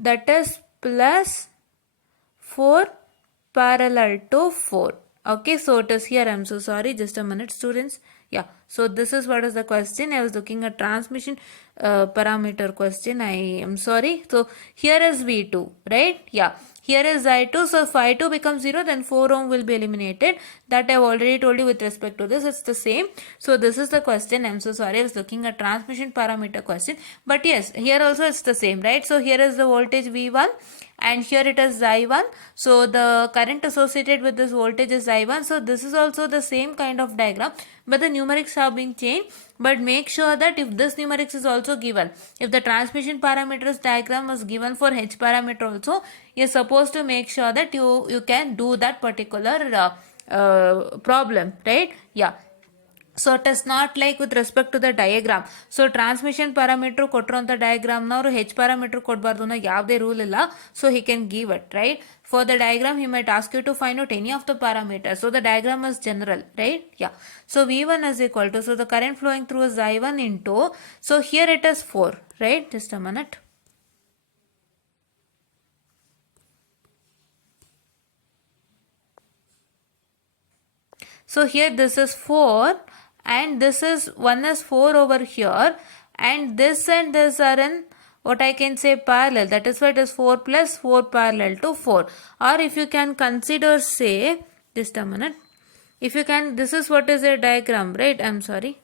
that is plus 4 parallel to 4. Okay, so it is here, I'm so sorry, just a minute students. Yeah, so this is what is the question. I was looking at transmission parameter question, I am sorry. So here is v2, right? Yeah, here is i2. So if i2 becomes 0, then 4 ohm will be eliminated. That I have already told you with respect to this, it's the same. So this is the question, I'm so sorry, I was looking at transmission parameter question. But yes, here also it's the same, right? So here is the voltage v1 and here it is I1. So the current associated with this voltage is I1. So this is also the same kind of diagram, but the numerics have been changed. But make sure that if this numerics is also given, if the transmission parameters diagram was given for H parameter also, you're supposed to make sure that you can do that particular problem, right? Yeah. So it is not like with respect to the diagram. So transmission parameter ಕೊಟ್ಟಿರುವಂಥ diagram ಅವರು H parameter ಕೊಡಬಾರ್ದು ಅನ್ನೋ ಯಾವುದೇ rule ಇಲ್ಲ. So he can give it, right? For the diagram he might ask you to find out any of the parameters. So the diagram is general, right? Yeah. So V1 is equal to, so the current flowing through is I1 into, so here it is 4, right? Just a minute. So here this is 4 and this is 1 is 4 over here and this are in what I can say parallel. That is why it is 4 plus 4 parallel to 4. Or if you can consider, say, just a minute. If you can, this is what is a diagram, right? I'm sorry.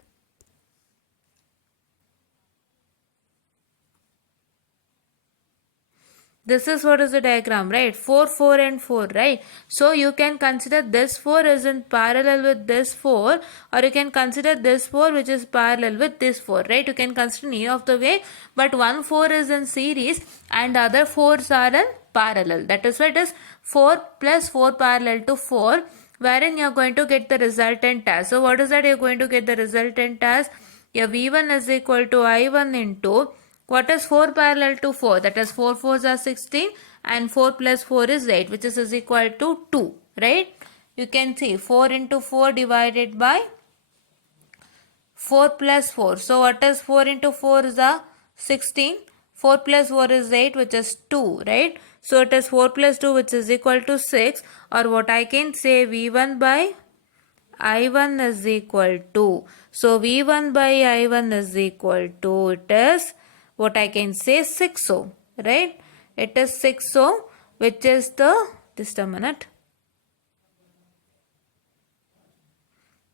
This is what is the diagram, right? 4, 4 and 4, right? So you can consider this 4 is in parallel with this 4, or you can consider this 4 which is parallel with this 4, right? You can consider any of the way, but one 4 is in series and other 4s are in parallel. That is why it is 4 plus 4 parallel to 4, wherein you are going to get the resultant as. So what is that you are going to get the resultant as? Your V1 is equal to I1 into what is 4 parallel to 4? That is 4 4s are 16 and 4 plus 4 is 8, which is equal to 2, right? You can see 4 into 4 divided by 4 plus 4. So what is 4 into 4 is a 16. 4 plus 4 is 8, which is 2, right? So it is 4 plus 2, which is equal to 6, or what I can say V1 by I1 is equal to. So V1 by I1 is equal to, it is what I can say 6 ohm, right? It is 6 ohm, which is the, just a minute.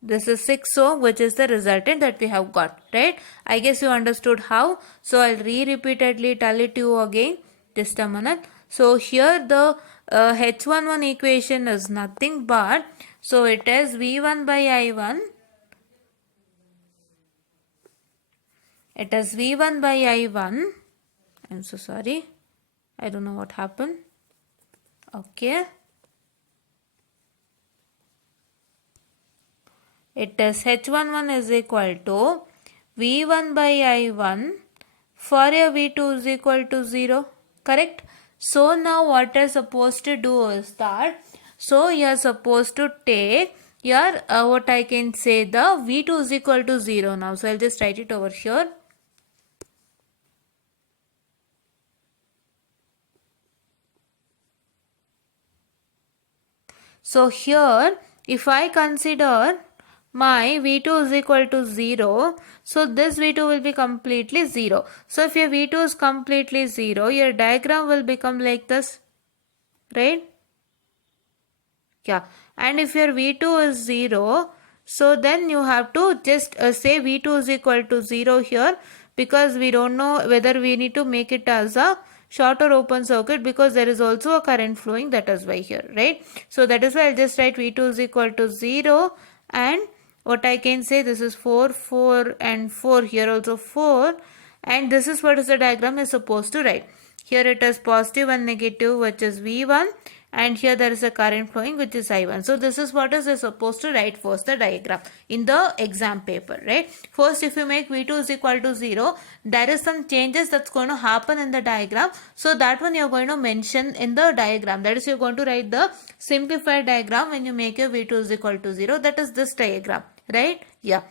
This is 6 ohm, which is the resultant that we have got, right? I guess you understood how. So I'll repeatedly tell it to you again. Just a minute. So here the H11 equation is nothing but, so it is V1 by I1. It is V1 by I1. I'm so sorry. I don't know what happened. Okay. It is H11 is equal to V1 by I1 for a V2 is equal to 0. Correct? So now what you're supposed to do is that, so you're supposed to take your, what I can say, the V2 is equal to 0 now. So I'll just write it over here. So here, if I consider my V2 is equal to 0, so this V2 will be completely 0. So if your V2 is completely 0, your diagram will become like this, right? Yeah, and if your V2 is 0, so then you have to just say V2 is equal to 0 here, because we don't know whether we need to make it as a short or open circuit, because there is also a current flowing, that is why here, right? So that is why I'll just write V2 is equal to 0, and what I can say, this is 4, 4 and 4, here also 4, and this is what is the diagram is supposed to write. Here it is positive and negative, which is V1, and here there is a current flowing, which is I1. So this is what is supposed to write first, the diagram in the exam paper, right? First, if you make V2 is equal to 0, there is some changes that's going to happen in the diagram. So that one you are going to mention in the diagram. That is, you are going to write the simplified diagram when you make your V2 is equal to 0. That is this diagram, right? Yeah.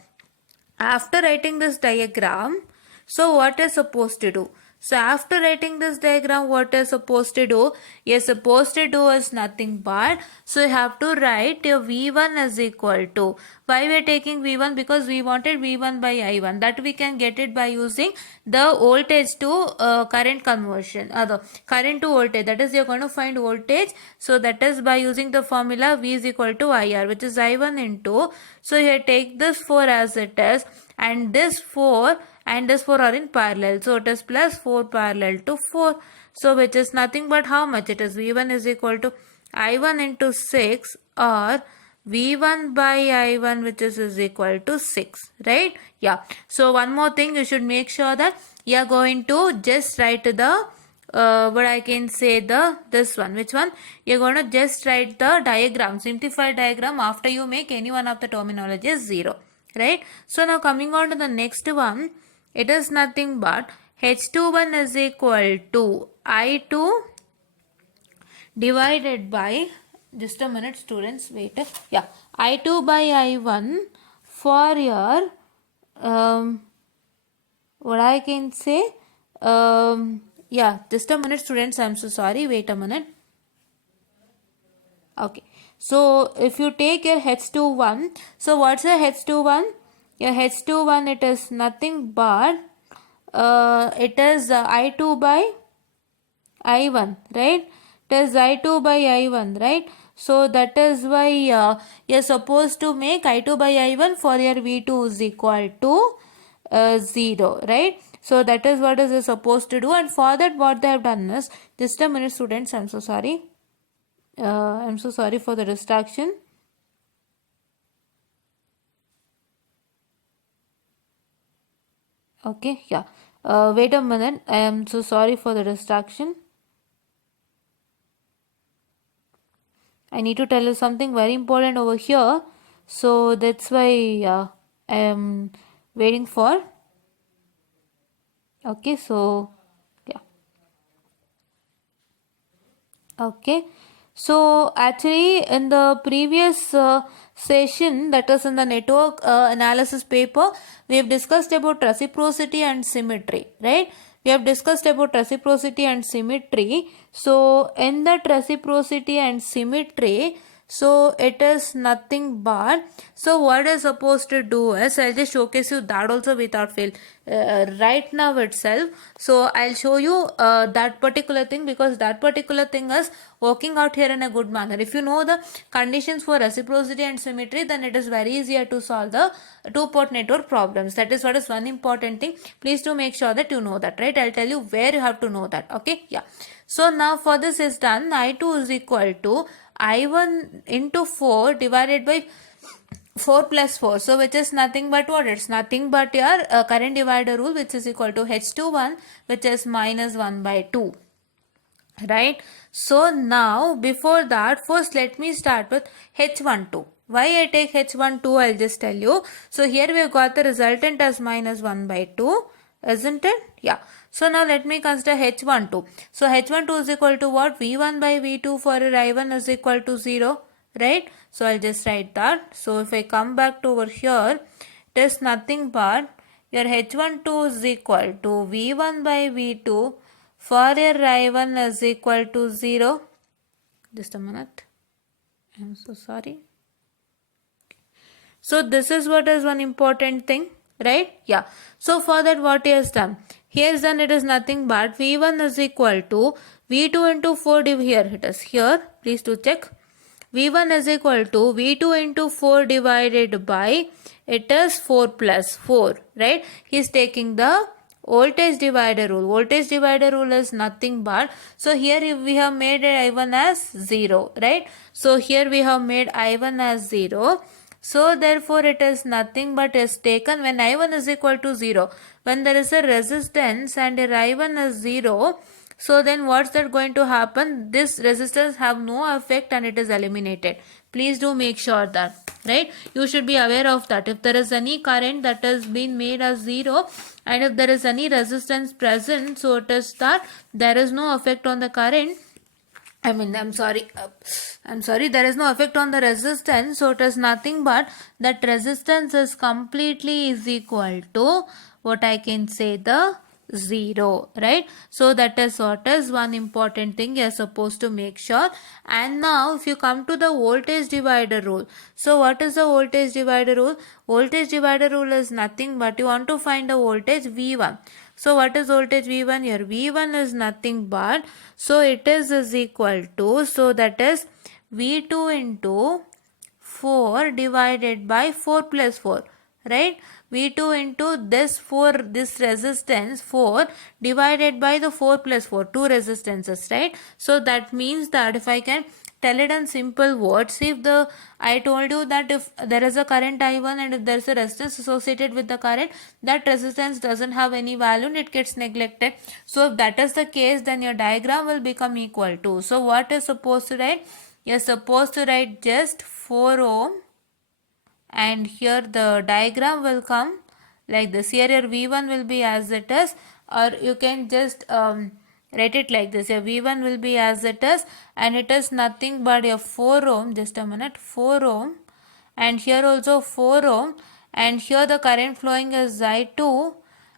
After writing this diagram, so what is supposed to do? So after writing this diagram, what you're supposed to do? You're supposed to do is nothing but, so you have to write your V1 is equal to, why we are taking V1? Because we wanted V1 by I1. That we can get it by using the voltage to current conversion, the current to voltage. That is, you're going to find voltage. So that is by using the formula V is equal to IR, which is I1 into, so here take this 4 as it is, and this 4 and this 4 are in parallel. So it is plus 4 parallel to 4. So which is nothing but how much? It is V1 is equal to I1 into 6, or V1 by I1, which is equal to 6, right? Yeah. So one more thing, you should make sure that you are going to just write the what I can say, this one. Which one? You're going to just write the diagram, simplified diagram, after you make any one of the terminologies 0, right? So now coming on to the next one, it is nothing but H21 is equal to I2 divided by, just a minute students, wait, yeah, I2 by I1 for your, what I can say, yeah, just a minute students, I'm so sorry, wait a minute. Okay, so if you take your H21, so what's your H21? Your H21, it is nothing but it is I2 by I1, right? It is I2 by I1, right? So that is why you're supposed to make I2 by I1 for your V2 is equal to 0, right? So that is what is supposed to do, and for that what they have done is, just a minute students, I'm so sorry. I'm so sorry for the distraction. Okay, yeah. Wait a minute. I am so sorry for the distraction. I need to tell you something very important over here. So that's why I am waiting for. Okay, so yeah. Okay. So actually in the previous session, that is in the network analysis paper, we have discussed about reciprocity and symmetry, right? We have discussed about reciprocity and symmetry. So in that reciprocity and symmetry, so it is nothing but, so what is supposed to do is, I'll just showcase you that also without fail right now itself. So I'll show you that particular thing, because that particular thing is working out here in a good manner. If you know the conditions for reciprocity and symmetry, then it is very easier to solve the two-port network problems. That is what is one important thing. Please do make sure that you know that, right? I'll tell you where you have to know that. Okay, yeah. So now for this is done. I2 is equal to I1 into 4 divided by 4 plus 4. So which is nothing but what? It's nothing but your current divider rule, which is equal to H21, which is minus 1 by 2. Right? So now before that, first let me start with H12. Why I take H12, I'll just tell you. So here we have got the resultant as minus 1 by 2. Isn't it? Yeah. So now let me consider H12. So H12 is equal to what? V1 by V2 for I1 is equal to 0. Right? So I'll just write that. So if I come back to over here, it is nothing but your H12 is equal to V1 by V2 for your I1 is equal to 0. Just a minute. I'm so sorry. So this is what is one important thing, right? Yeah. So for that what he has done? He has done, it is nothing but V1 is equal to V2 into 4 here. It is here. Please do check. V1 is equal to V2 into 4 divided by, it is 4 plus 4, right? He is taking the voltage divider rule. Voltage divider rule is nothing but, so here we have made I1 as 0, right? So here we have made I1 as 0. So therefore it is nothing but is taken when I1 is equal to 0. When there is a resistance and your I1 is 0, so then what's that going to happen? This resistance have no effect and it is eliminated. Please do make sure that, right? You should be aware of that. If there is any current that has been made as 0 and if there is any resistance present, so it is that there is no effect on the current. I'm sorry, there is no effect on the resistance, so it is nothing but that resistance is completely is equal to what I can say, the 0, right? So that is what is one important thing you are supposed to make sure. And now if you come to the voltage divider rule, so what is the voltage divider rule? Voltage divider rule is nothing but you want to find the voltage V1. So what is voltage V1 here? V1 is nothing but, so it is equal to, so that is V2 into 4 divided by 4 plus 4, right? V2 into this 4, this resistance 4 divided by the 4 plus 4, 2 resistances, right? So that means that if I can tell it in simple words, if the, I told you that if there is a current I1 and if there is a resistance associated with the current, that resistance doesn't have any value and it gets neglected. So if that is the case, then your diagram will become equal to, so what is supposed to write? You're supposed to write just 4 ohm, and here the diagram will come like this. Here your V1 will be as it is, or you can just write it like this. Your V1 will be as it is, and it is nothing but your 4 ohm, just a minute, 4 ohm, and here also 4 ohm, and here the current flowing is I2,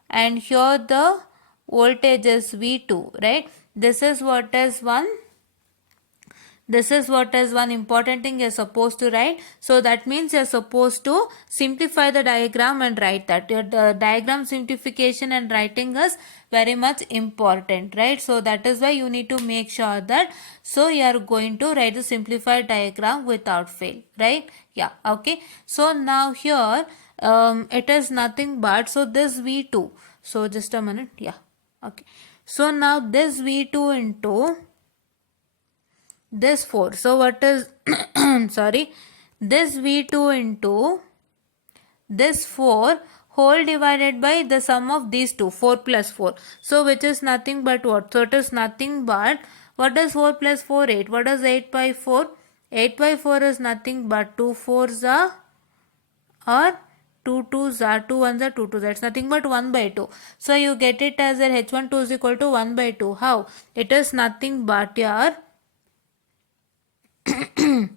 and here the voltage is V2, right? This is what is one this is what is one important thing you're supposed to write. So that means you're supposed to simplify the diagram and write that. Your diagram simplification and writing is very much important, right? So that is why you need to make sure that so you are going to write the simplified diagram without fail, right? Yeah, okay. So now here it is nothing but, so this V2, so just a minute, yeah, okay. So now this V2 into this 4. So what is sorry, this V2 into this 4 whole divided by the sum of these two, 4 plus 4. So which is nothing but what? So it is nothing but, what is 4 plus 4? 8. What is 8 by 4? 8 by 4 is nothing but 2 4s are 2 2s are 2 1s are 2 2s. That's nothing but 1 by 2. So you get it as a h12 is equal to 1 by 2. How? It is nothing but your it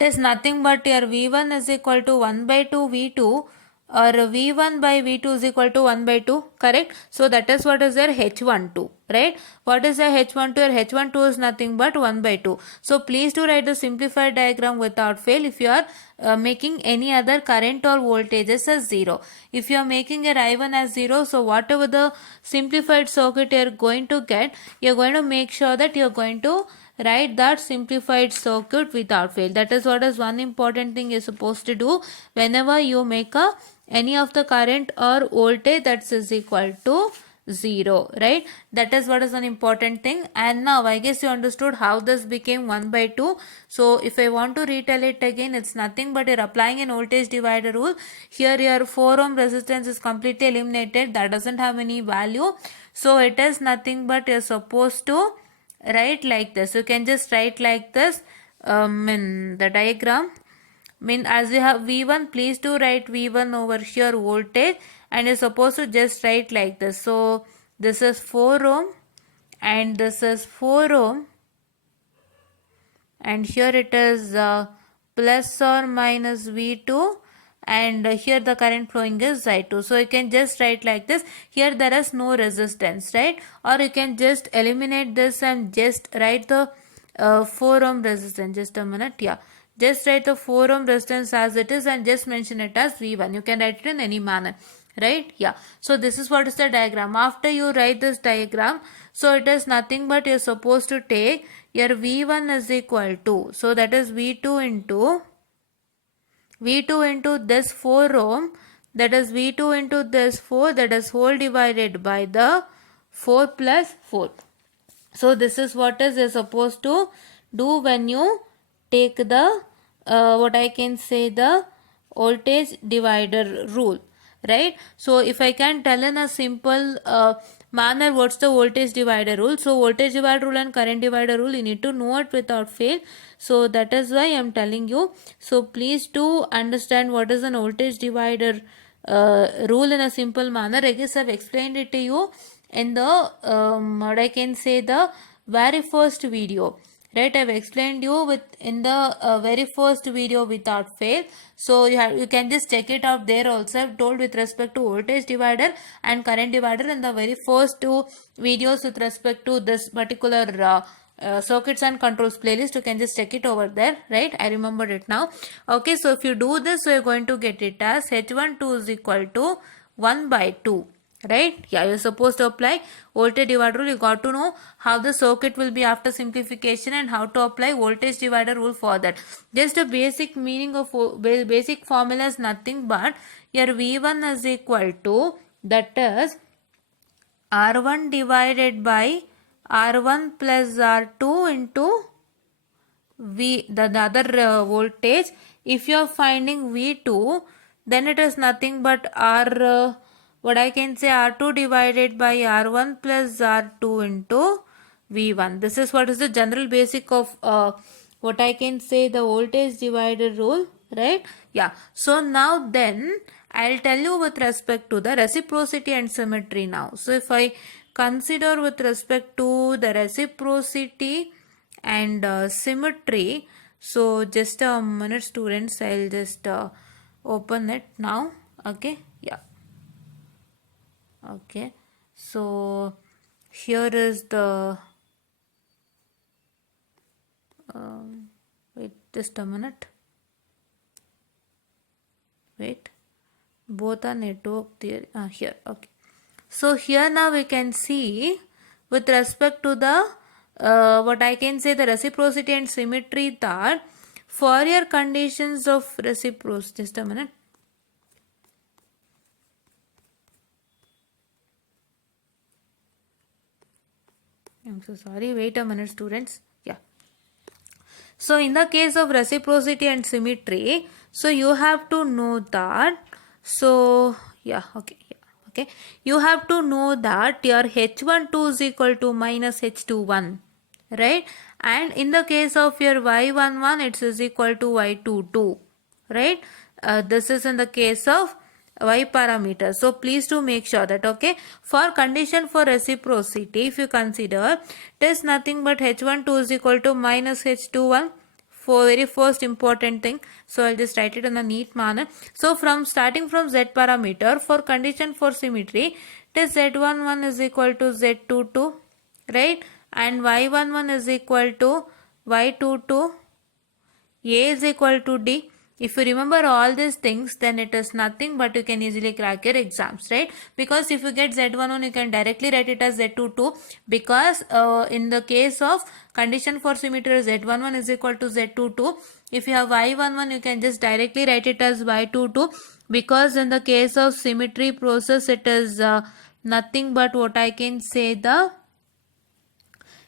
is nothing but your V1 is equal to 1 by 2 V2, or V1 by V2 is equal to 1 by 2, correct? So that is what is your H12, right? What is your H12? Your H12 is nothing but 1 by 2. So please do write the simplified diagram without fail if you are making any other current or voltages as 0. If you are making your I1 as 0, so whatever the simplified circuit you are going to get, you are going to make sure that you are going to write that simplified circuit without fail. That is what is one important thing you're supposed to do whenever you make a any of the current or voltage that is equal to 0, right? That is what is an important thing. And now I guess you understood how this became 1 by 2. So if I want to retell it again, it's nothing but you're applying an voltage divider rule. Here your 4 ohm resistance is completely eliminated, that doesn't have any value. So it is nothing but you're supposed to write like this. You can just write like this in the diagram. As we have V1, please do write V1 over here voltage, and you're supposed to just write like this. So this is 4 ohm and this is 4 ohm, and here it is plus or minus V2, and here the current flowing is I2. So you can just write like this. Here there is no resistance, right? Or you can just eliminate this and just write the 4 ohm resistance. Just a minute, yeah. Just write the 4 ohm resistance as it is and just mention it as V1. You can write it in any manner, right? Yeah. So this is what is the diagram. After you write this diagram, so it is nothing but you're supposed to take your V1 is equal to, so that is V2 into this 4 ohm, that is V2 into this 4, that is whole divided by the 4 plus 4. So this is what is you're supposed to do when you take the what I can say, the voltage divider rule, right? So if I can tell in a simple manner what's the voltage divider rule. So voltage divider rule and current divider rule, you need to know it without fail. So that is why I am telling you. So please do understand what is an voltage divider rule in a simple manner. I guess I've explained it to you in the what I can say, the very first video, right? I've explained you with in the very first video without fail. So you can just check it out there also. I've told with respect to voltage divider and current divider in the very first two videos with respect to this particular circuits and controls playlist. You can just check it over there, right? I remembered it now. Okay, so if you do this, so you're going to get it as H12 is equal to 1 by 2. Right? Yeah, you're supposed to apply voltage divider rule. You got to know how the circuit will be after simplification and how to apply voltage divider rule for that. Just a basic meaning of basic formula is nothing but your V1 is equal to, that is R1 divided by R1 plus R2 into the other voltage. If you are finding V2, then it is nothing but what I can say, R2 divided by R1 plus R2 into V1. This is what is the general basic of what I can say, the voltage divider rule, right? Yeah. So now then I'll tell you with respect to the reciprocity and symmetry now. So if I consider with respect to the reciprocity and symmetry, so just a minute students, I'll just open it now. Okay, yeah. Okay, so here is the wait just a minute, wait, both are network theory, here, okay. So here now we can see with respect to the what I can say, the reciprocity and symmetry, that Fourier conditions of reciprocity, just a minute, I'm so sorry, wait a minute students, yeah. So in the case of reciprocity and symmetry, so you have to know that, so yeah, okay, yeah, okay, you have to know that your H12 is equal to minus H21, right? And in the case of your Y11, it is equal to Y22, right? This is in the case of y parameter. So please do make sure that, okay, for condition for reciprocity, if you consider, it is nothing but H12 is equal to minus H21 for very first important thing. So I'll just write it in a neat manner. So from starting from Z parameter, for condition for symmetry, it is Z11 is equal to Z22, right? And Y11 is equal to Y22, A is equal to D. If you remember all these things, then it is nothing but you can easily crack your exams, right? Because if you get Z11, you can directly write it as Z22, because in the case of condition for symmetry, Z11 is equal to Z22. If you have Y11, you can just directly write it as Y22, because in the case of symmetry process, it is nothing but what I can say,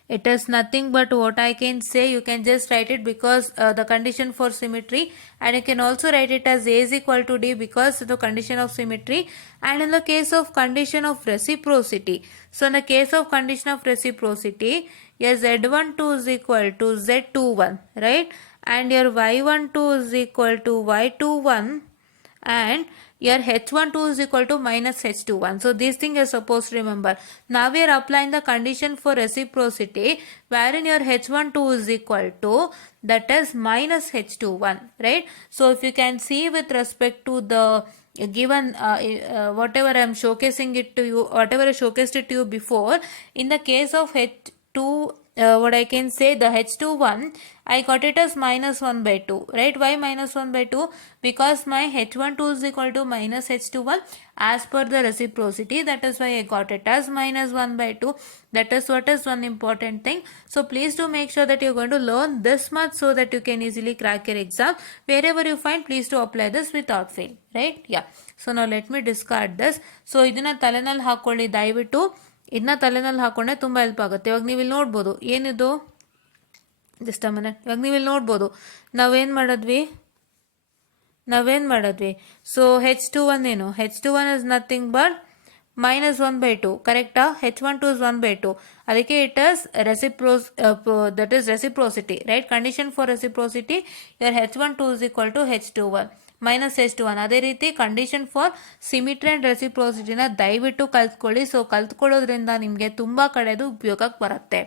it is nothing but what I can say, you can just write it because the condition for symmetry, and you can also write it as A is equal to D because the condition of symmetry. And in the case of condition of reciprocity, so in the case of condition of reciprocity, your Z12 is equal to Z21, right? And your Y12 is equal to Y21, and your H12 is equal to minus H21. So these things you're supposed to remember. Now we are applying the condition for reciprocity, wherein your H12 is equal to, that is minus H21, right? So if you can see with respect to the given whatever I am showcasing it to you, whatever I showcased it to you before, in the case of H2, what I can say, the H21, I got it as minus 1 by 2, right? Why minus 1 by 2? Because my H12 is equal to minus H21 as per the reciprocity. That is why I got it as minus 1 by 2. That is what is one important thing. So please do make sure that you are going to learn this much so that you can easily crack your exam. Wherever you find, please do apply this without fail, right? Yeah. So now let me discard this. So ಇದನ್ನ ತಲೆನಲ್ಲಿ ಹಾಕೊಳ್ಳಿ ದಯವಿಟ್ಟು. ಇದನ್ನ ತಲೆನಲ್ಲಿ ಹಾಕೊಂಡ್ರೆ ತುಂಬ help ಆಗುತ್ತೆ. ಇವಾಗ ನೀವು ಇಲ್ಲಿ ನೋಡ್ಬೋದು ಏನಿದು, ಜಸ್ಟ್ ಅ ಮಿನಿಟ್, ಇವಾಗ ನೀವು ಇಲ್ಲಿ ನೋಡ್ಬೋದು ನಾವೇನು ಮಾಡಿದ್ವಿ, ಸೊ H21 ಏನು, H21 is nothing but minus 1 by 2, correct? H12 is 1 by 2, ಅದಕ್ಕೆ it is that is reciprocity, right? Condition for reciprocity, your H12 is equal to H21 minus H21. ಅದೇ ರೀತಿ ಕಂಡೀಷನ್ ಫಾರ್ ಸಿಮಿಟ್ರಿ ಅಂಡ್ ರೆಸಿಪ್ರೋಸಿಟಿನ ದಯವಿಟ್ಟು ಕಲ್ತ್ಕೊಳ್ಳಿ. So ಕಲ್ತ್ಕೊಳ್ಳೋದ್ರಿಂದ ನಿಮಗೆ ತುಂಬ ಕಡೆದು ಉಪಯೋಗಕ್ಕೆ ಬರುತ್ತೆ,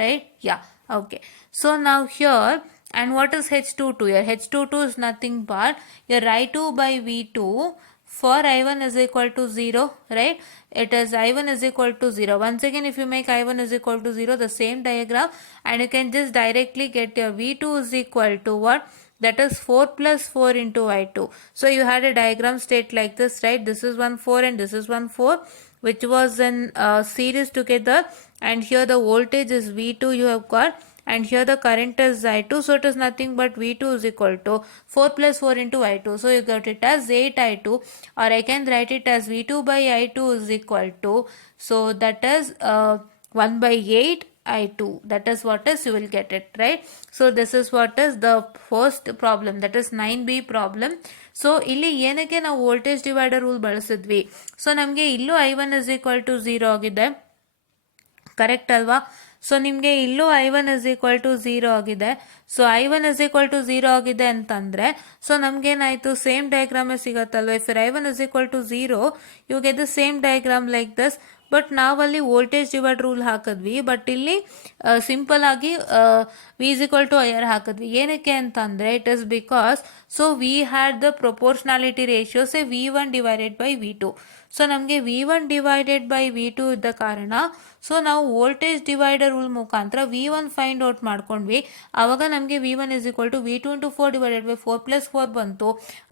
right? Yeah, okay. So now here, and what is H22? Your H22 is nothing but your I2 by V2 for I1 is equal to 0, right? It is I1 is equal to 0. Once again, if you make I1 is equal to 0, the same diagram, and you can just directly get your V2 is equal to what? That is 4 plus 4 into I2. So you had a diagram state like this, right? This is 1 4 and this is 1 4, which was in series together, and here the voltage is V2 you have got, and here the current is I2. So it is nothing but V2 is equal to 4 plus 4 into I2. So you got it as 8 I2, or I can write it as V2 by I2 is equal to, so that is 1 by 8 I2. That is what is, you will get it, right? So this is what is the first problem, that is 9b problem. So ಇಲ್ಲಿ ಏನಕ್ಕೆ ನಾವು voltage divider rule ಬಳಸಿದ್ವಿ, so ನಮಗೆ ಇಲ್ಲೂ I1 is equal to 0 ಆಗಿದೆ, correct ಅಲ್ವಾ? So ನಿಮಗೆ ಇಲ್ಲೂ I1 is equal to 0 ಆಗಿದೆ. So I1 is equal to 0 ಆಗಿದೆ ಅಂತಂದರೆ, ಸೊ ನಮಗೇನಾಯಿತು, ಸೇಮ್ ಡಯಾಗ್ರಾಮೇ ಸಿಗತ್ತಲ್ವ? If I1 is equal to 0, you get the same diagram like this. But ನಾವಲ್ಲಿ ವೋಲ್ಟೇಜ್ ಡಿವೈಡ್ ರೂಲ್ ಹಾಕಿದ್ವಿ. ಬಟ್ ಇಲ್ಲಿ ಸಿಂಪಲ್ ಆಗಿ V is equal to I R ಹಾಕಿದ್ವಿ. ಏನಕ್ಕೆ ಅಂತಂದರೆ it is because so we had the proportionality ratio say V1 divided by V2. So ನಮಗೆ V1 divided by V2 ಇದ್ದ ಕಾರಣ ಸೊ ನಾವು ವೋಲ್ಟೇಜ್ ಡಿವೈಡರ್ ರೂಲ್ ಮುಖಾಂತರ V1 ಫೈಂಡ್ ಔಟ್ ಮಾಡ್ಕೊಂಡ್ವಿ. ಆವಾಗ ನಮಗೆ V1 is equal to V2 into 4 divided by 4 plus 4 ಬಂತು.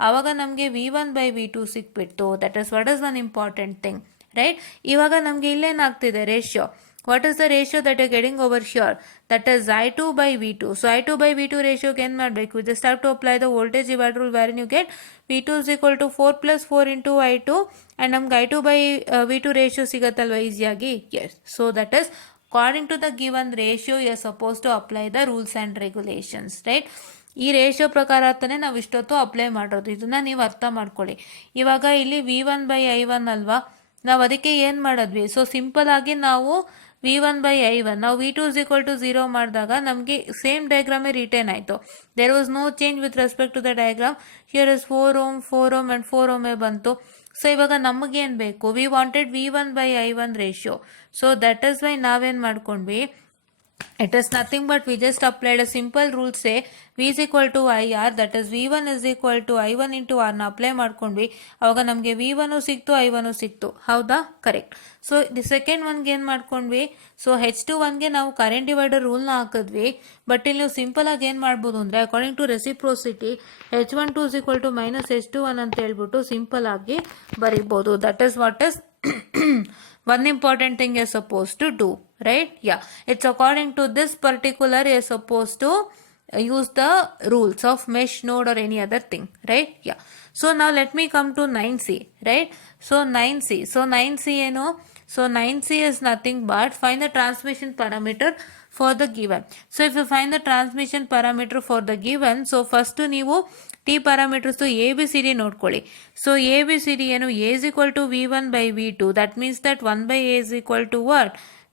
ಆವಾಗ ನಮಗೆ V1 ಬೈ V2 ಸಿಕ್ಬಿಟ್ಟು. That is what is one important thing, right? ಇವಾಗ ನಮಗೆ ಇಲ್ಲೇನಾಗ್ತಿದೆ ratio. What is the ratio that you're getting over here? That is I2 by V2. So I2 by V2 ratio can ಮಾಡಬೇಕು. You just have to apply the voltage divider rule wherein you get V2 is equal to 4 plus 4 into I2 and ನಮ್ಗೆ I2 by V2 ratio ಸಿಗತ್ತಲ್ವ ಈಸಿಯಾಗಿ? Yes. So that is according to the given ratio you are supposed to apply the rules and regulations, right? ಈ ratio ಪ್ರಕಾರ ತಾನೇ ನಾವು ಇಷ್ಟೊತ್ತು apply ಮಾಡೋದು. ಇದನ್ನ ನೀವು ಅರ್ಥ ಮಾಡ್ಕೊಳ್ಳಿ. ಇವಾಗ ಇಲ್ಲಿ V1 by I1 ಅಲ್ವಾ, ನಾವು ಅದಕ್ಕೆ ಏನು ಮಾಡಿದ್ವಿ? ಸೊ ಸಿಂಪಲ್ ಆಗಿ ನಾವು V1 by I1 ನಾವು V2 is equal to 0 ಮಾಡಿದಾಗ ನಮಗೆ ಸೇಮ್ ಡಯಾಗ್ರಾಮೇ ರಿಟೇನ್ ಆಯಿತು. There was no change with respect to the diagram. Here is 4 ohm 4 ohm and 4 ohm ಬಂತು. ಸೊ ಇವಾಗ ನಮಗೇನು ಬೇಕು? We wanted V1 by I1 ratio. So that is why ನಾವೇನು ಮಾಡ್ಕೊಂಡ್ವಿ? It is nothing but we just applied a simple rule, say V is equal to IR, that is V1 is equal to I1 into R ನ apply ಮಾಡ್ಕೊಂಡ್ವಿ. ಅವಾಗ ನಮಗೆ V1 ಸಿಕ್ತು, I1 ಸಿಕ್ತು. ಹೌದಾ? Correct. So the second ಒನ್ಗೆ ಏನು ಮಾಡ್ಕೊಂಡ್ವಿ? So H21ಗೆ ನಾವು ಕರೆಂಟ್ ಡಿವೈಡರ್ ರೂಲ್ನ ಹಾಕಿದ್ವಿ. ಬಟ್ ಇಲ್ಲಿ ನೀವು ಸಿಂಪಲ್ ಆಗಿ ಏನು ಮಾಡ್ಬೋದು ಅಂದರೆ according to reciprocity H12 is equal to minus H21 ಅಂತ ಹೇಳ್ಬಿಟ್ಟು ಸಿಂಪಲ್ ಆಗಿ ಬರೀಬೋದು. That is what is one important thing you're supposed to do, right? Yeah, it's according to this particular you're supposed to use the rules of mesh node or any other thing, right? Yeah. So now let me come to 9C, right? So 9C you know, so 9C is nothing but find the transmission parameter for the given. So if you find the transmission parameter for the given, so first ನೀವು T parameters A B C D ನೋಡ್ಕೊಳ್ಳಿ. So A B C D ಏನು? A is equal to V1 by V2. That means that 1 by A is equal to what?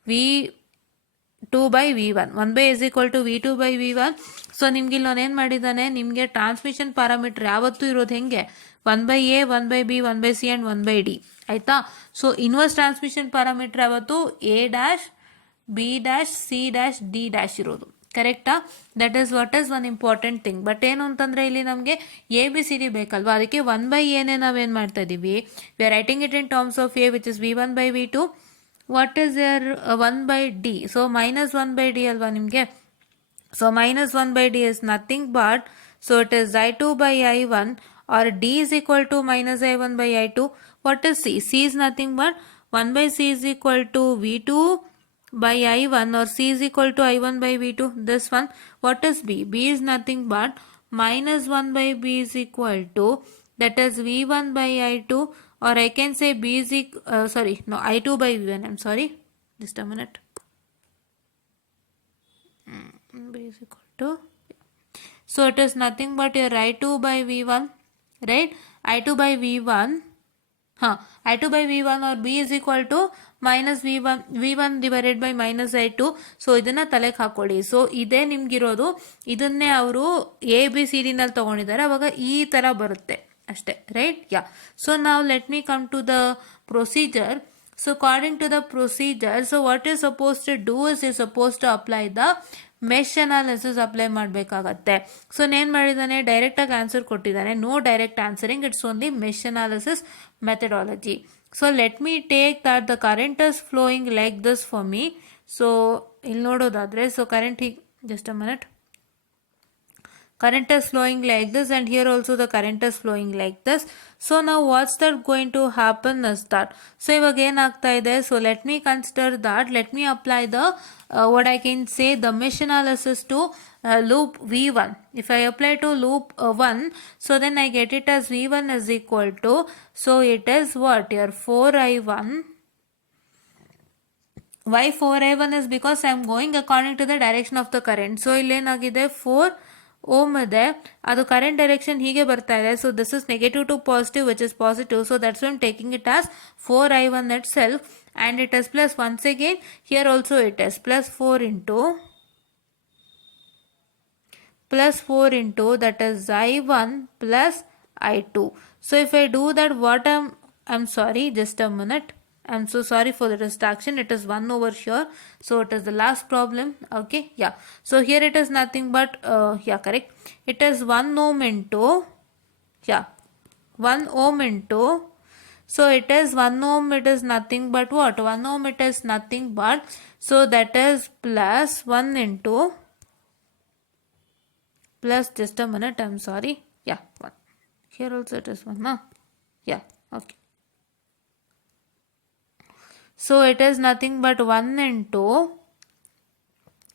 V2 by V1. 1 by A is equal to V2 by V1. So ನಿಮ್ಗೆ ಇಲ್ಲಿ ಏನು ಮಾಡಿದ್ದಾನೆ? ನಿಮಗೆ transmission parameter ಯಾವತ್ತೂ ಇರೋದು ಹೆಂಗೆ? 1 by A, 1 by B, 1 by C and 1 by D. ಆಯಿತಾ? So inverse transmission parameter ಯಾವತ್ತು A dash B dash C dash D dash ಇರೋದು. ಕರೆಕ್ಟಾ? That is what is one important thing. But ಏನು ಅಂತಂದರೆ ಇಲ್ಲಿ ನಮಗೆ ಎ ಬಿ ಸಿ ಡಿ ಬೇಕಲ್ವಾ, ಅದಕ್ಕೆ 1 by ಎನೇ ನಾವೇನು ಮಾಡ್ತಾ ಇದ್ದೀವಿ? We are writing it in terms of A which is V1 by V2. What is your 1 by D? So minus 1 by D ಅಲ್ವಾ ನಿಮಗೆ? So minus 1 by D is nothing but so it is I2 by I1 or D is equal to minus I1 by I2. What is C? C is nothing but 1 by C is equal to V2 by I1 or C is equal to I1 by V2. This one. What is B? B is nothing but minus 1 by B is equal to, that is V1 by I2, or I can say B is I2 by V1. I'm sorry. Just a minute. B is equal to. So it is nothing but your I2 by V1, right? I2 by V1. I2 by V1 or B is equal to minus V1 divided by minus I2. So ಇದನ್ನು ತಲೆಗೆ ಹಾಕೊಳ್ಳಿ. So ಇದೇ ನಿಮ್ಗಿರೋದು. ಇದನ್ನೇ ಅವರು A B C ಡಿನಲ್ಲಿ ತೊಗೊಂಡಿದ್ದಾರೆ. ಅವಾಗ ಈ ಥರ ಬರುತ್ತೆ ಅಷ್ಟೇ, ರೈಟ್? ಯಾ. ಸೊ ನಾವು let me come to the procedure. So according to the procedure, so what is suppose to do is suppose to apply the mesh analysis apply ಮಾಡಬೇಕಾಗತ್ತೆ. So ಏನು ಮಾಡಿದ್ದಾನೆ? ಡೈರೆಕ್ಟಾಗಿ ಆನ್ಸರ್ ಕೊಟ್ಟಿದ್ದಾನೆ. No direct answering, it's only mesh analysis methodology. So let me take that the current is flowing like this for me. So ಇಲ್ಲಿ ನೋಡೋದಾದರೆ, so current ಹೀಗೆ, just a minute. current is flowing like this and here also the current is flowing like this. So now what's that going to happen is that, so ಇವಾಗ ಏನಾಗ್ತಾ ಇದೆ? So let me consider that, let me apply the what I can say the mesh analysis to loop V1. If I apply to loop 1, so then I get it as V1 is equal to, so it is what? Your 4I1. Why 4I1 is because I am going according to the direction of the current. So ಇಲ್ಲಿ ಏನಾಗಿದೆ? 4 ohm ಇದೆ, ಅದು current direction ಹೀಗೆ ಬರ್ತಾ ಇದೆ. So this is negative to positive which is positive. So that's I am taking it as 4I1 itself and it is plus once again here also it is plus 4 into that is I1 plus I2. So if I do that, what I'm sorry, just a minute, I'm so sorry for the distraction. It is 1 over here. So it is the last problem. Okay. Yeah. So here it is nothing but, yeah, correct. It is 1 ohm into, yeah, 1 ohm into, so it is 1 ohm, it is nothing but what? 1 ohm, it is nothing but, so that is plus 1 into, plus, just a minute, I'm sorry. Yeah, 1. Here also it is 1, no? Yeah, okay. So it is nothing but 1 into,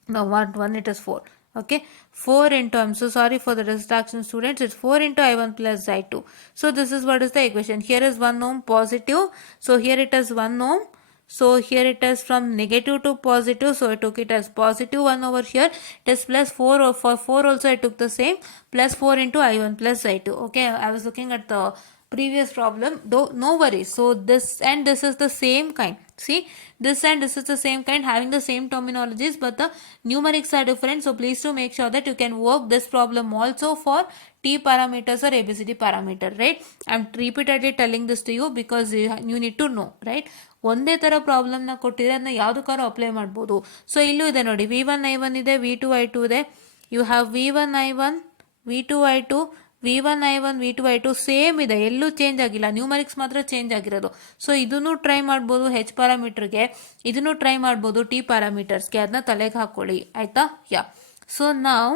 no, 1 it is 4. Okay, 4 into, I'm so sorry for the distraction, students, it's 4 into I1 plus I2. So this is what is the equation. Here is 1 ohm positive, so here it is 1 ohm. So here it is from negative to positive, so I took it as positive 1 over here. It is plus 4, or for 4 also I took the same, plus 4 into I1 plus I2. Okay, I was looking at the previous problem, though, no worries. So this and this is the same kind. See, this and this is the same kind, having the same terminologies, but the numerics are different. So please to make sure that you can work this problem also for T parameters or ABCD parameter, right? I'm repeatedly telling this to you because you need to know, right? ಒಂದೇ ಥರ ಪ್ರಾಬ್ಲಮ್ನ ಕೊಟ್ಟಿದ್ರೆ ಅದನ್ನ ಯಾವುದಕ್ಕಾದ್ರೂ apply ಮಾಡ್ಬೋದು. So ಇಲ್ಲೂ ಇದೆ ನೋಡಿ, V1 I1 ಇದೆ, V2 I2 ಇದೆ. You have V1 I1, V2 I2, V1 I1, V2 I2 same ಇದೆ, ಎಲ್ಲೂ ಚೇಂಜ್ ಆಗಿಲ್ಲ, ನ್ಯೂಮರಿಕ್ಸ್ ಮಾತ್ರ ಚೇಂಜ್ ಆಗಿರೋದು. ಸೊ ಇದನ್ನು ಟ್ರೈ ಮಾಡ್ಬೋದು H ಪ್ಯಾರಾಮೀಟರ್ಗೆ, ಇದನ್ನು ಟ್ರೈ ಮಾಡ್ಬೋದು T ಪ್ಯಾರಾಮೀಟರ್ಸ್ಗೆ, ಅದನ್ನ ತಲೆಗೆ ಹಾಕೊಳ್ಳಿ, ಆಯ್ತಾ? ಯಾ. ಸೊ ನಾವು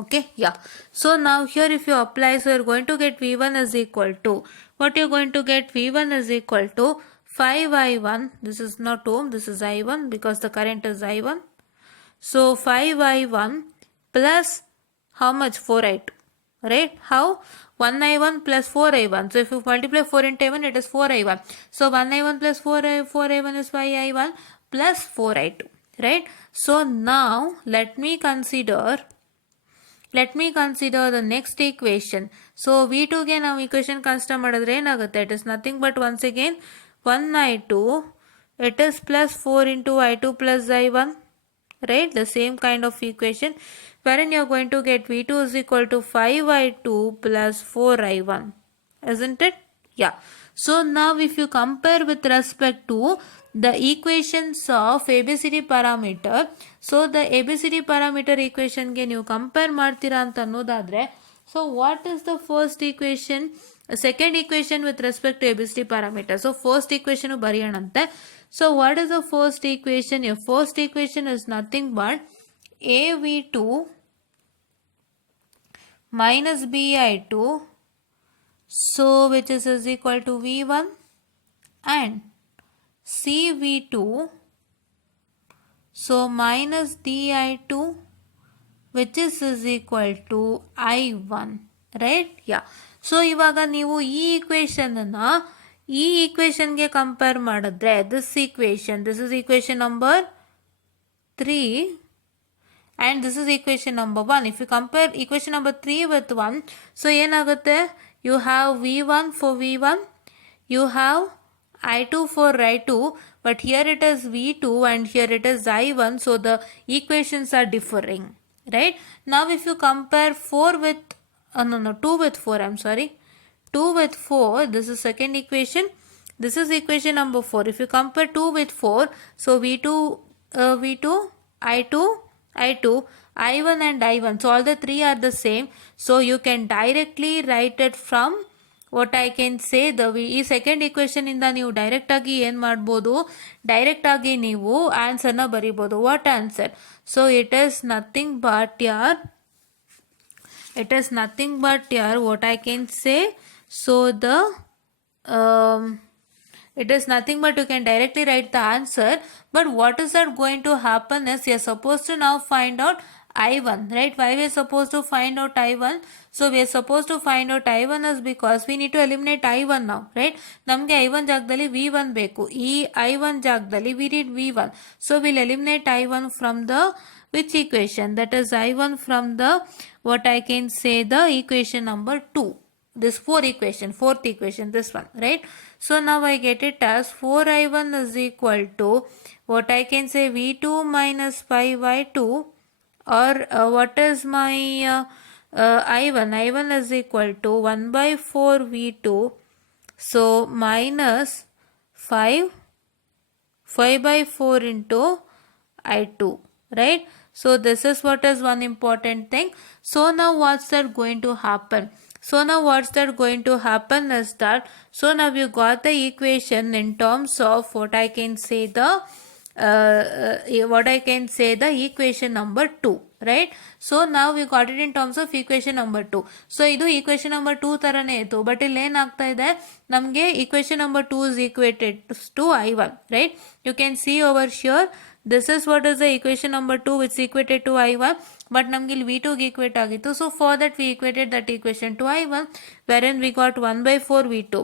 okay, yeah. So now here if you apply, so you're going to get V1 is equal to, what you're going to get, V1 is equal to 5I1, this is not ohm, this is I1 because the current is I1. So 5I1 plus how much? 4I2, right? How? 1I1 plus 4I1. So if you multiply 4 into I1, it is 4I1. So 1I1 plus 4I1 is 5I1 plus 4I2, right? So now let me consider the next equation. So V2 ಗೆ ನಾವು equation consider ಮಾಡಿದ್ರೆ ಏನಾಗುತ್ತೆ? It is nothing but once again 1I2, it is plus 4 into I2 plus I1, right? The same kind of equation wherein you are going to get V2 is equal to 5I2 plus 4I1, isn't it? Yeah. So now if you compare with respect to the equations of ABCD parameter, so the ABCD parameter equation ಗೆ ನೀವು compare ಮಾಡ್ತೀರಾ ಅಂತ ಅನ್ನೋದಾದ್ರೆ, so what is the first equation, second equation with respect to ABCD parameter? So first equation ಬರೆಯೋಣಂತೆ. So what is the first equation? Your first equation is nothing but AV2 minus BI2, so which is equal to V1, and CV2, so minus DI2, which is equal to I1, right? Yeah. So ಇವಾಗ ನೀವು ಈ equation ಗೆ compare ಮಾಡಿದ್ರೆ, this is equation number 3 and this is equation number 1. If you compare equation number 3 with 1, so ಏನಾಗುತ್ತೆ? You have V1 for V1, you have I2 for I2, but here it is V2 and here it is I1, so the equations are differing, right? Now if you compare 4 with 2 with 4, I'm sorry, 2 with 4, this is second equation, this is equation number 4. If you compare 2 with 4, so V2, I2, I1 and I1, so all the three are the same, so you can directly write it from what I can say, ಈ second equation ಇಂದ ನೀವು direct ಆಗಿ ಏನು ಮಾಡ್ಬೋದು, direct ಆಗಿ ನೀವು ಆನ್ಸರ್ನ ಬರೀಬೋದು. What answer? So it is nothing but what I can say, so it is nothing but you can directly write the answer, but what is that going to happen is you are supposed to now find out I1, right? Why we are supposed to find out I1? So we are supposed to find out I1 is because we need to eliminate I1 now, right? ನಮಗೆ I1 ಜಾಗದಲ್ಲಿ V1 ಬೇಕು, ಈ I1 ಜಾಗದಲ್ಲಿ we need V1, so we'll eliminate I1 from the which equation? That is I1 from the what I can say, the equation number 2, this fourth equation, this one, right? So now I get it as 4I1 is equal to what I can say, V2 minus 5I2, or what is my I1 is equal to 1 by 4 V2 So minus 5 by 4 into I2, right? So this is what is one important thing. So now what's that going to happen? So now what's that going to happen is that, so now you got the equation in terms of what I can say the the equation number 2, right? So now we got it in terms of equation number 2. So idu equation number 2 tarane iತ್ತು, but ಇಲ್ಲಿ ಏನಾಗ್ತಾ ಇದೆ ನಮಗೆ equation number 2 is equated to I1, right? You can see over here, this is what is the equation number 2 which is equated to I1, but ನಮಗೆ ಇಲ್ಲಿ V2 ಗೆ equate ಆಗಿತ್ತು. So for that we equated that equation to I1, wherein we got 1 by 4 V2.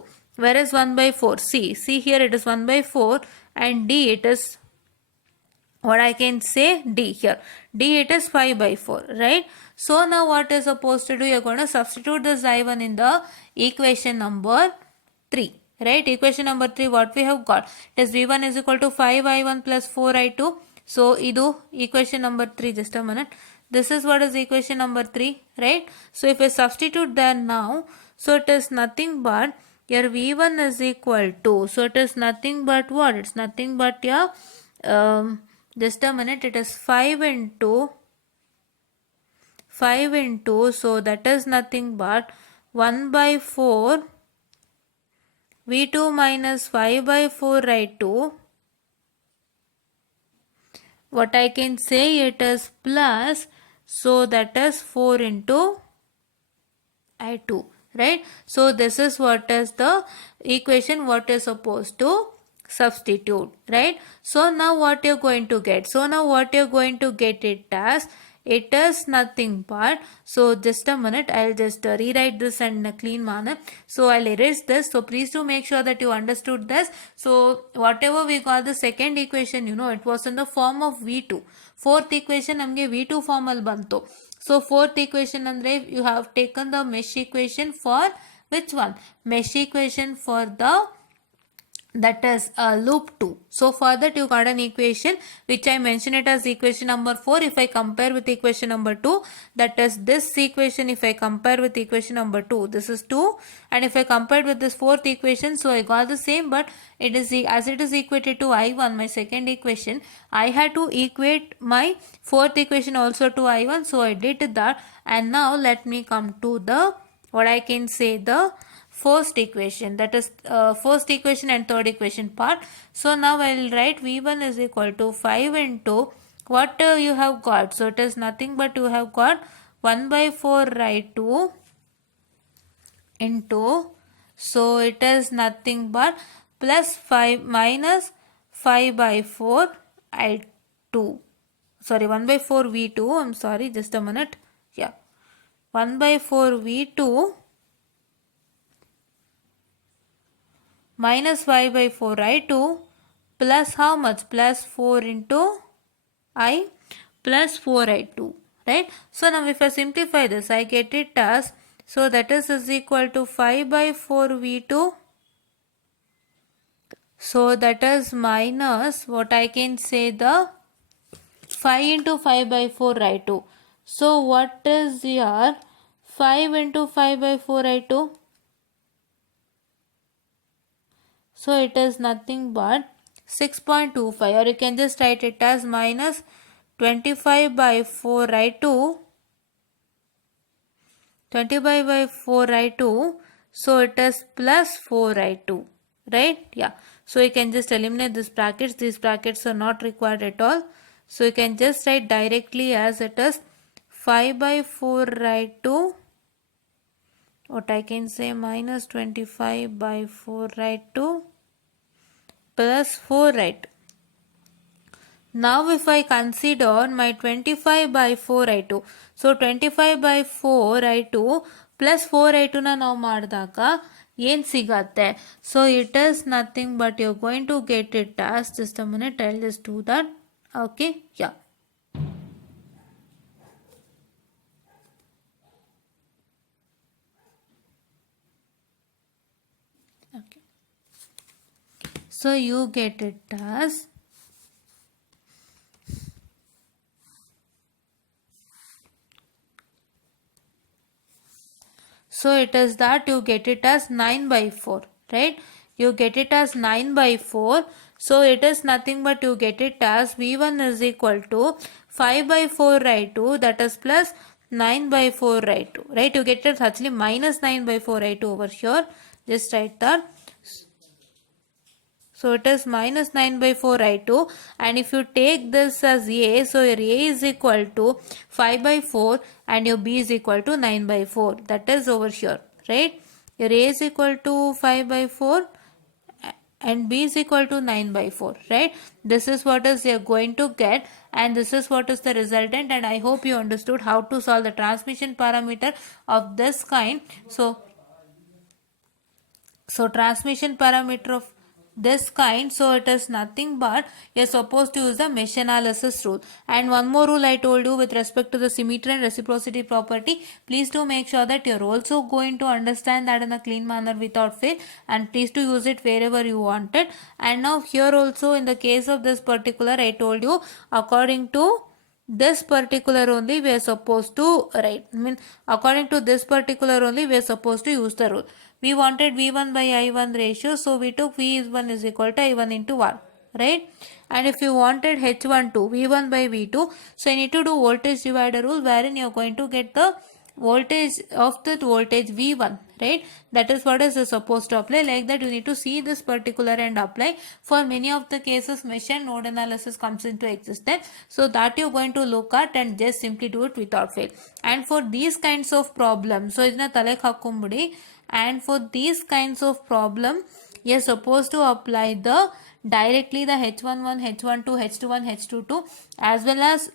Where is 1 by 4? See here it is 1 by 4 and D it is what I can say D here. D it is 5 by 4, right? So now what is supposed to do? You're going to substitute this I1 in the equation number 3, right? Equation number 3, what we have got? It is V1 is equal to 5I1 plus 4I2. So idu equation number 3, just a minute. This is what is equation number 3, right? So if I substitute that now, so it is nothing but your V1 is equal to, so it is nothing but what? It's nothing but your just a minute, it is 5 into, so that is nothing but 1 by 4 V2 minus 5 by 4 I2. What I can say, it is plus, so that is 4 into I2, right? So this is what is the equation what is supposed to substitute, right? So now what you're going to get? So now what you're going to get it as, it is nothing but, so just a minute, I'll just rewrite this in a clean manner. So I'll erase this. So please do make sure that you understood this. So whatever we got the second equation, it was in the form of V2. Fourth equation ನಮಗೆ V2 form ಅಲ್ಲಿ ಬಂತು. So fourth equation andre you have taken the mesh equation for which one? Mesh equation for the, that is loop 2. So for that you got an equation which I mentioned it as equation number 4. If I compare with equation number 2, that is this equation, if I compare with equation number 2, this is 2, and if I compare with this fourth equation, so I got the same, but it is as it is equated to I1, my second equation, I had to equate my fourth equation also to I1, so I did that. And now let me come to the, what I can say, the first equation, that is first equation and third equation part. So now I will write V1 is equal to 5 into what you have got. So it is nothing but you have got 1 by 4 I2 into, so it is nothing but plus 5 minus 5 by 4 I2. Sorry, 1 by 4 V2. I'm sorry, just a minute. Yeah, 1 by 4 V2 minus 5 by 4 I2 plus how much? Plus 4 into I plus 4 I2, right? So now if I simplify this, I get it as, so that is equal to 5 by 4 V2. So that is minus, what I can say, the 5 into 5 by 4 I2. So what is your 5 into 5 by 4 I2? So it is nothing but 6.25, or you can just write it as minus 25 by 4 I2, 25 by 4 I2, so it is plus 4 I2, right? Yeah, so you can just eliminate these brackets are not required at all. So you can just write directly as it is 5 by 4 I2, what I can say, minus 25 by 4 I2 plus 4 I2. Now if I consider my 25 by 4 I2, so 25 by 4 I2 plus 4 I2 na ನಾವು ಮಾಡಿದಾಗ ಏನು ಸಿಗತ್ತೆ? So it is nothing but you're going to get it as, just a minute, I'll just do that. Okay, yeah. Okay. So you get it as, so it is that you get it as 9 by 4, right? You get it as 9 by 4. So it is nothing but you get it as V1 is equal to 5 by 4 right 2, that is plus 9 by 4 right 2, right? You get it actually minus 9 by 4 right 2 over here. Just write that. So it is minus 9 by 4 I2, and if you take this as A, so your A is equal to 5 by 4 and your B is equal to 9 by 4. That is over here, right? Your A is equal to 5 by 4 and B is equal to 9 by 4, right? This is what is you're going to get, and this is what is the resultant, and I hope you understood how to solve the transmission parameter of this kind. So transmission parameter of this kind, so it is nothing but you're supposed to use the mesh analysis rule. And one more rule I told you with respect to the symmetry and reciprocity property, please do make sure that you're also going to understand that in a clean manner without fail, and please to use it wherever you want it. And now here also in the case of this particular, I told you according to this particular only we are supposed to write. I mean, according to this particular only we are supposed to use the rule. We wanted V1 by I1 ratio, so we took V1 is equal to I1 into 1, right? And if you wanted H1 to V1 by V2, so you need to do voltage divider rule, wherein you are going to get the voltage of the voltage V1, right? That is what is supposed to apply. Like that you need to see this particular and apply. For many of the cases mesh and node analysis comes into existence, so that you're going to look at and just simply do it without fail. And for these kinds of problems, so idna tale hakumbudi, and for these kinds of problem you're supposed to apply the directly the H11, H12, H21, H22 as well as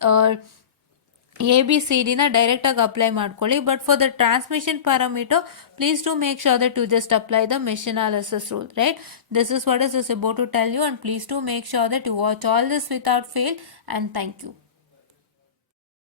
ABCD na direct apply ಮಾಡ್ಕೊಳ್ಳಿ. But for the transmission parameter, please do make sure that you just apply the mesh analysis rule, right? This is what is about to tell you, and please do make sure that you watch all this without fail, and thank you.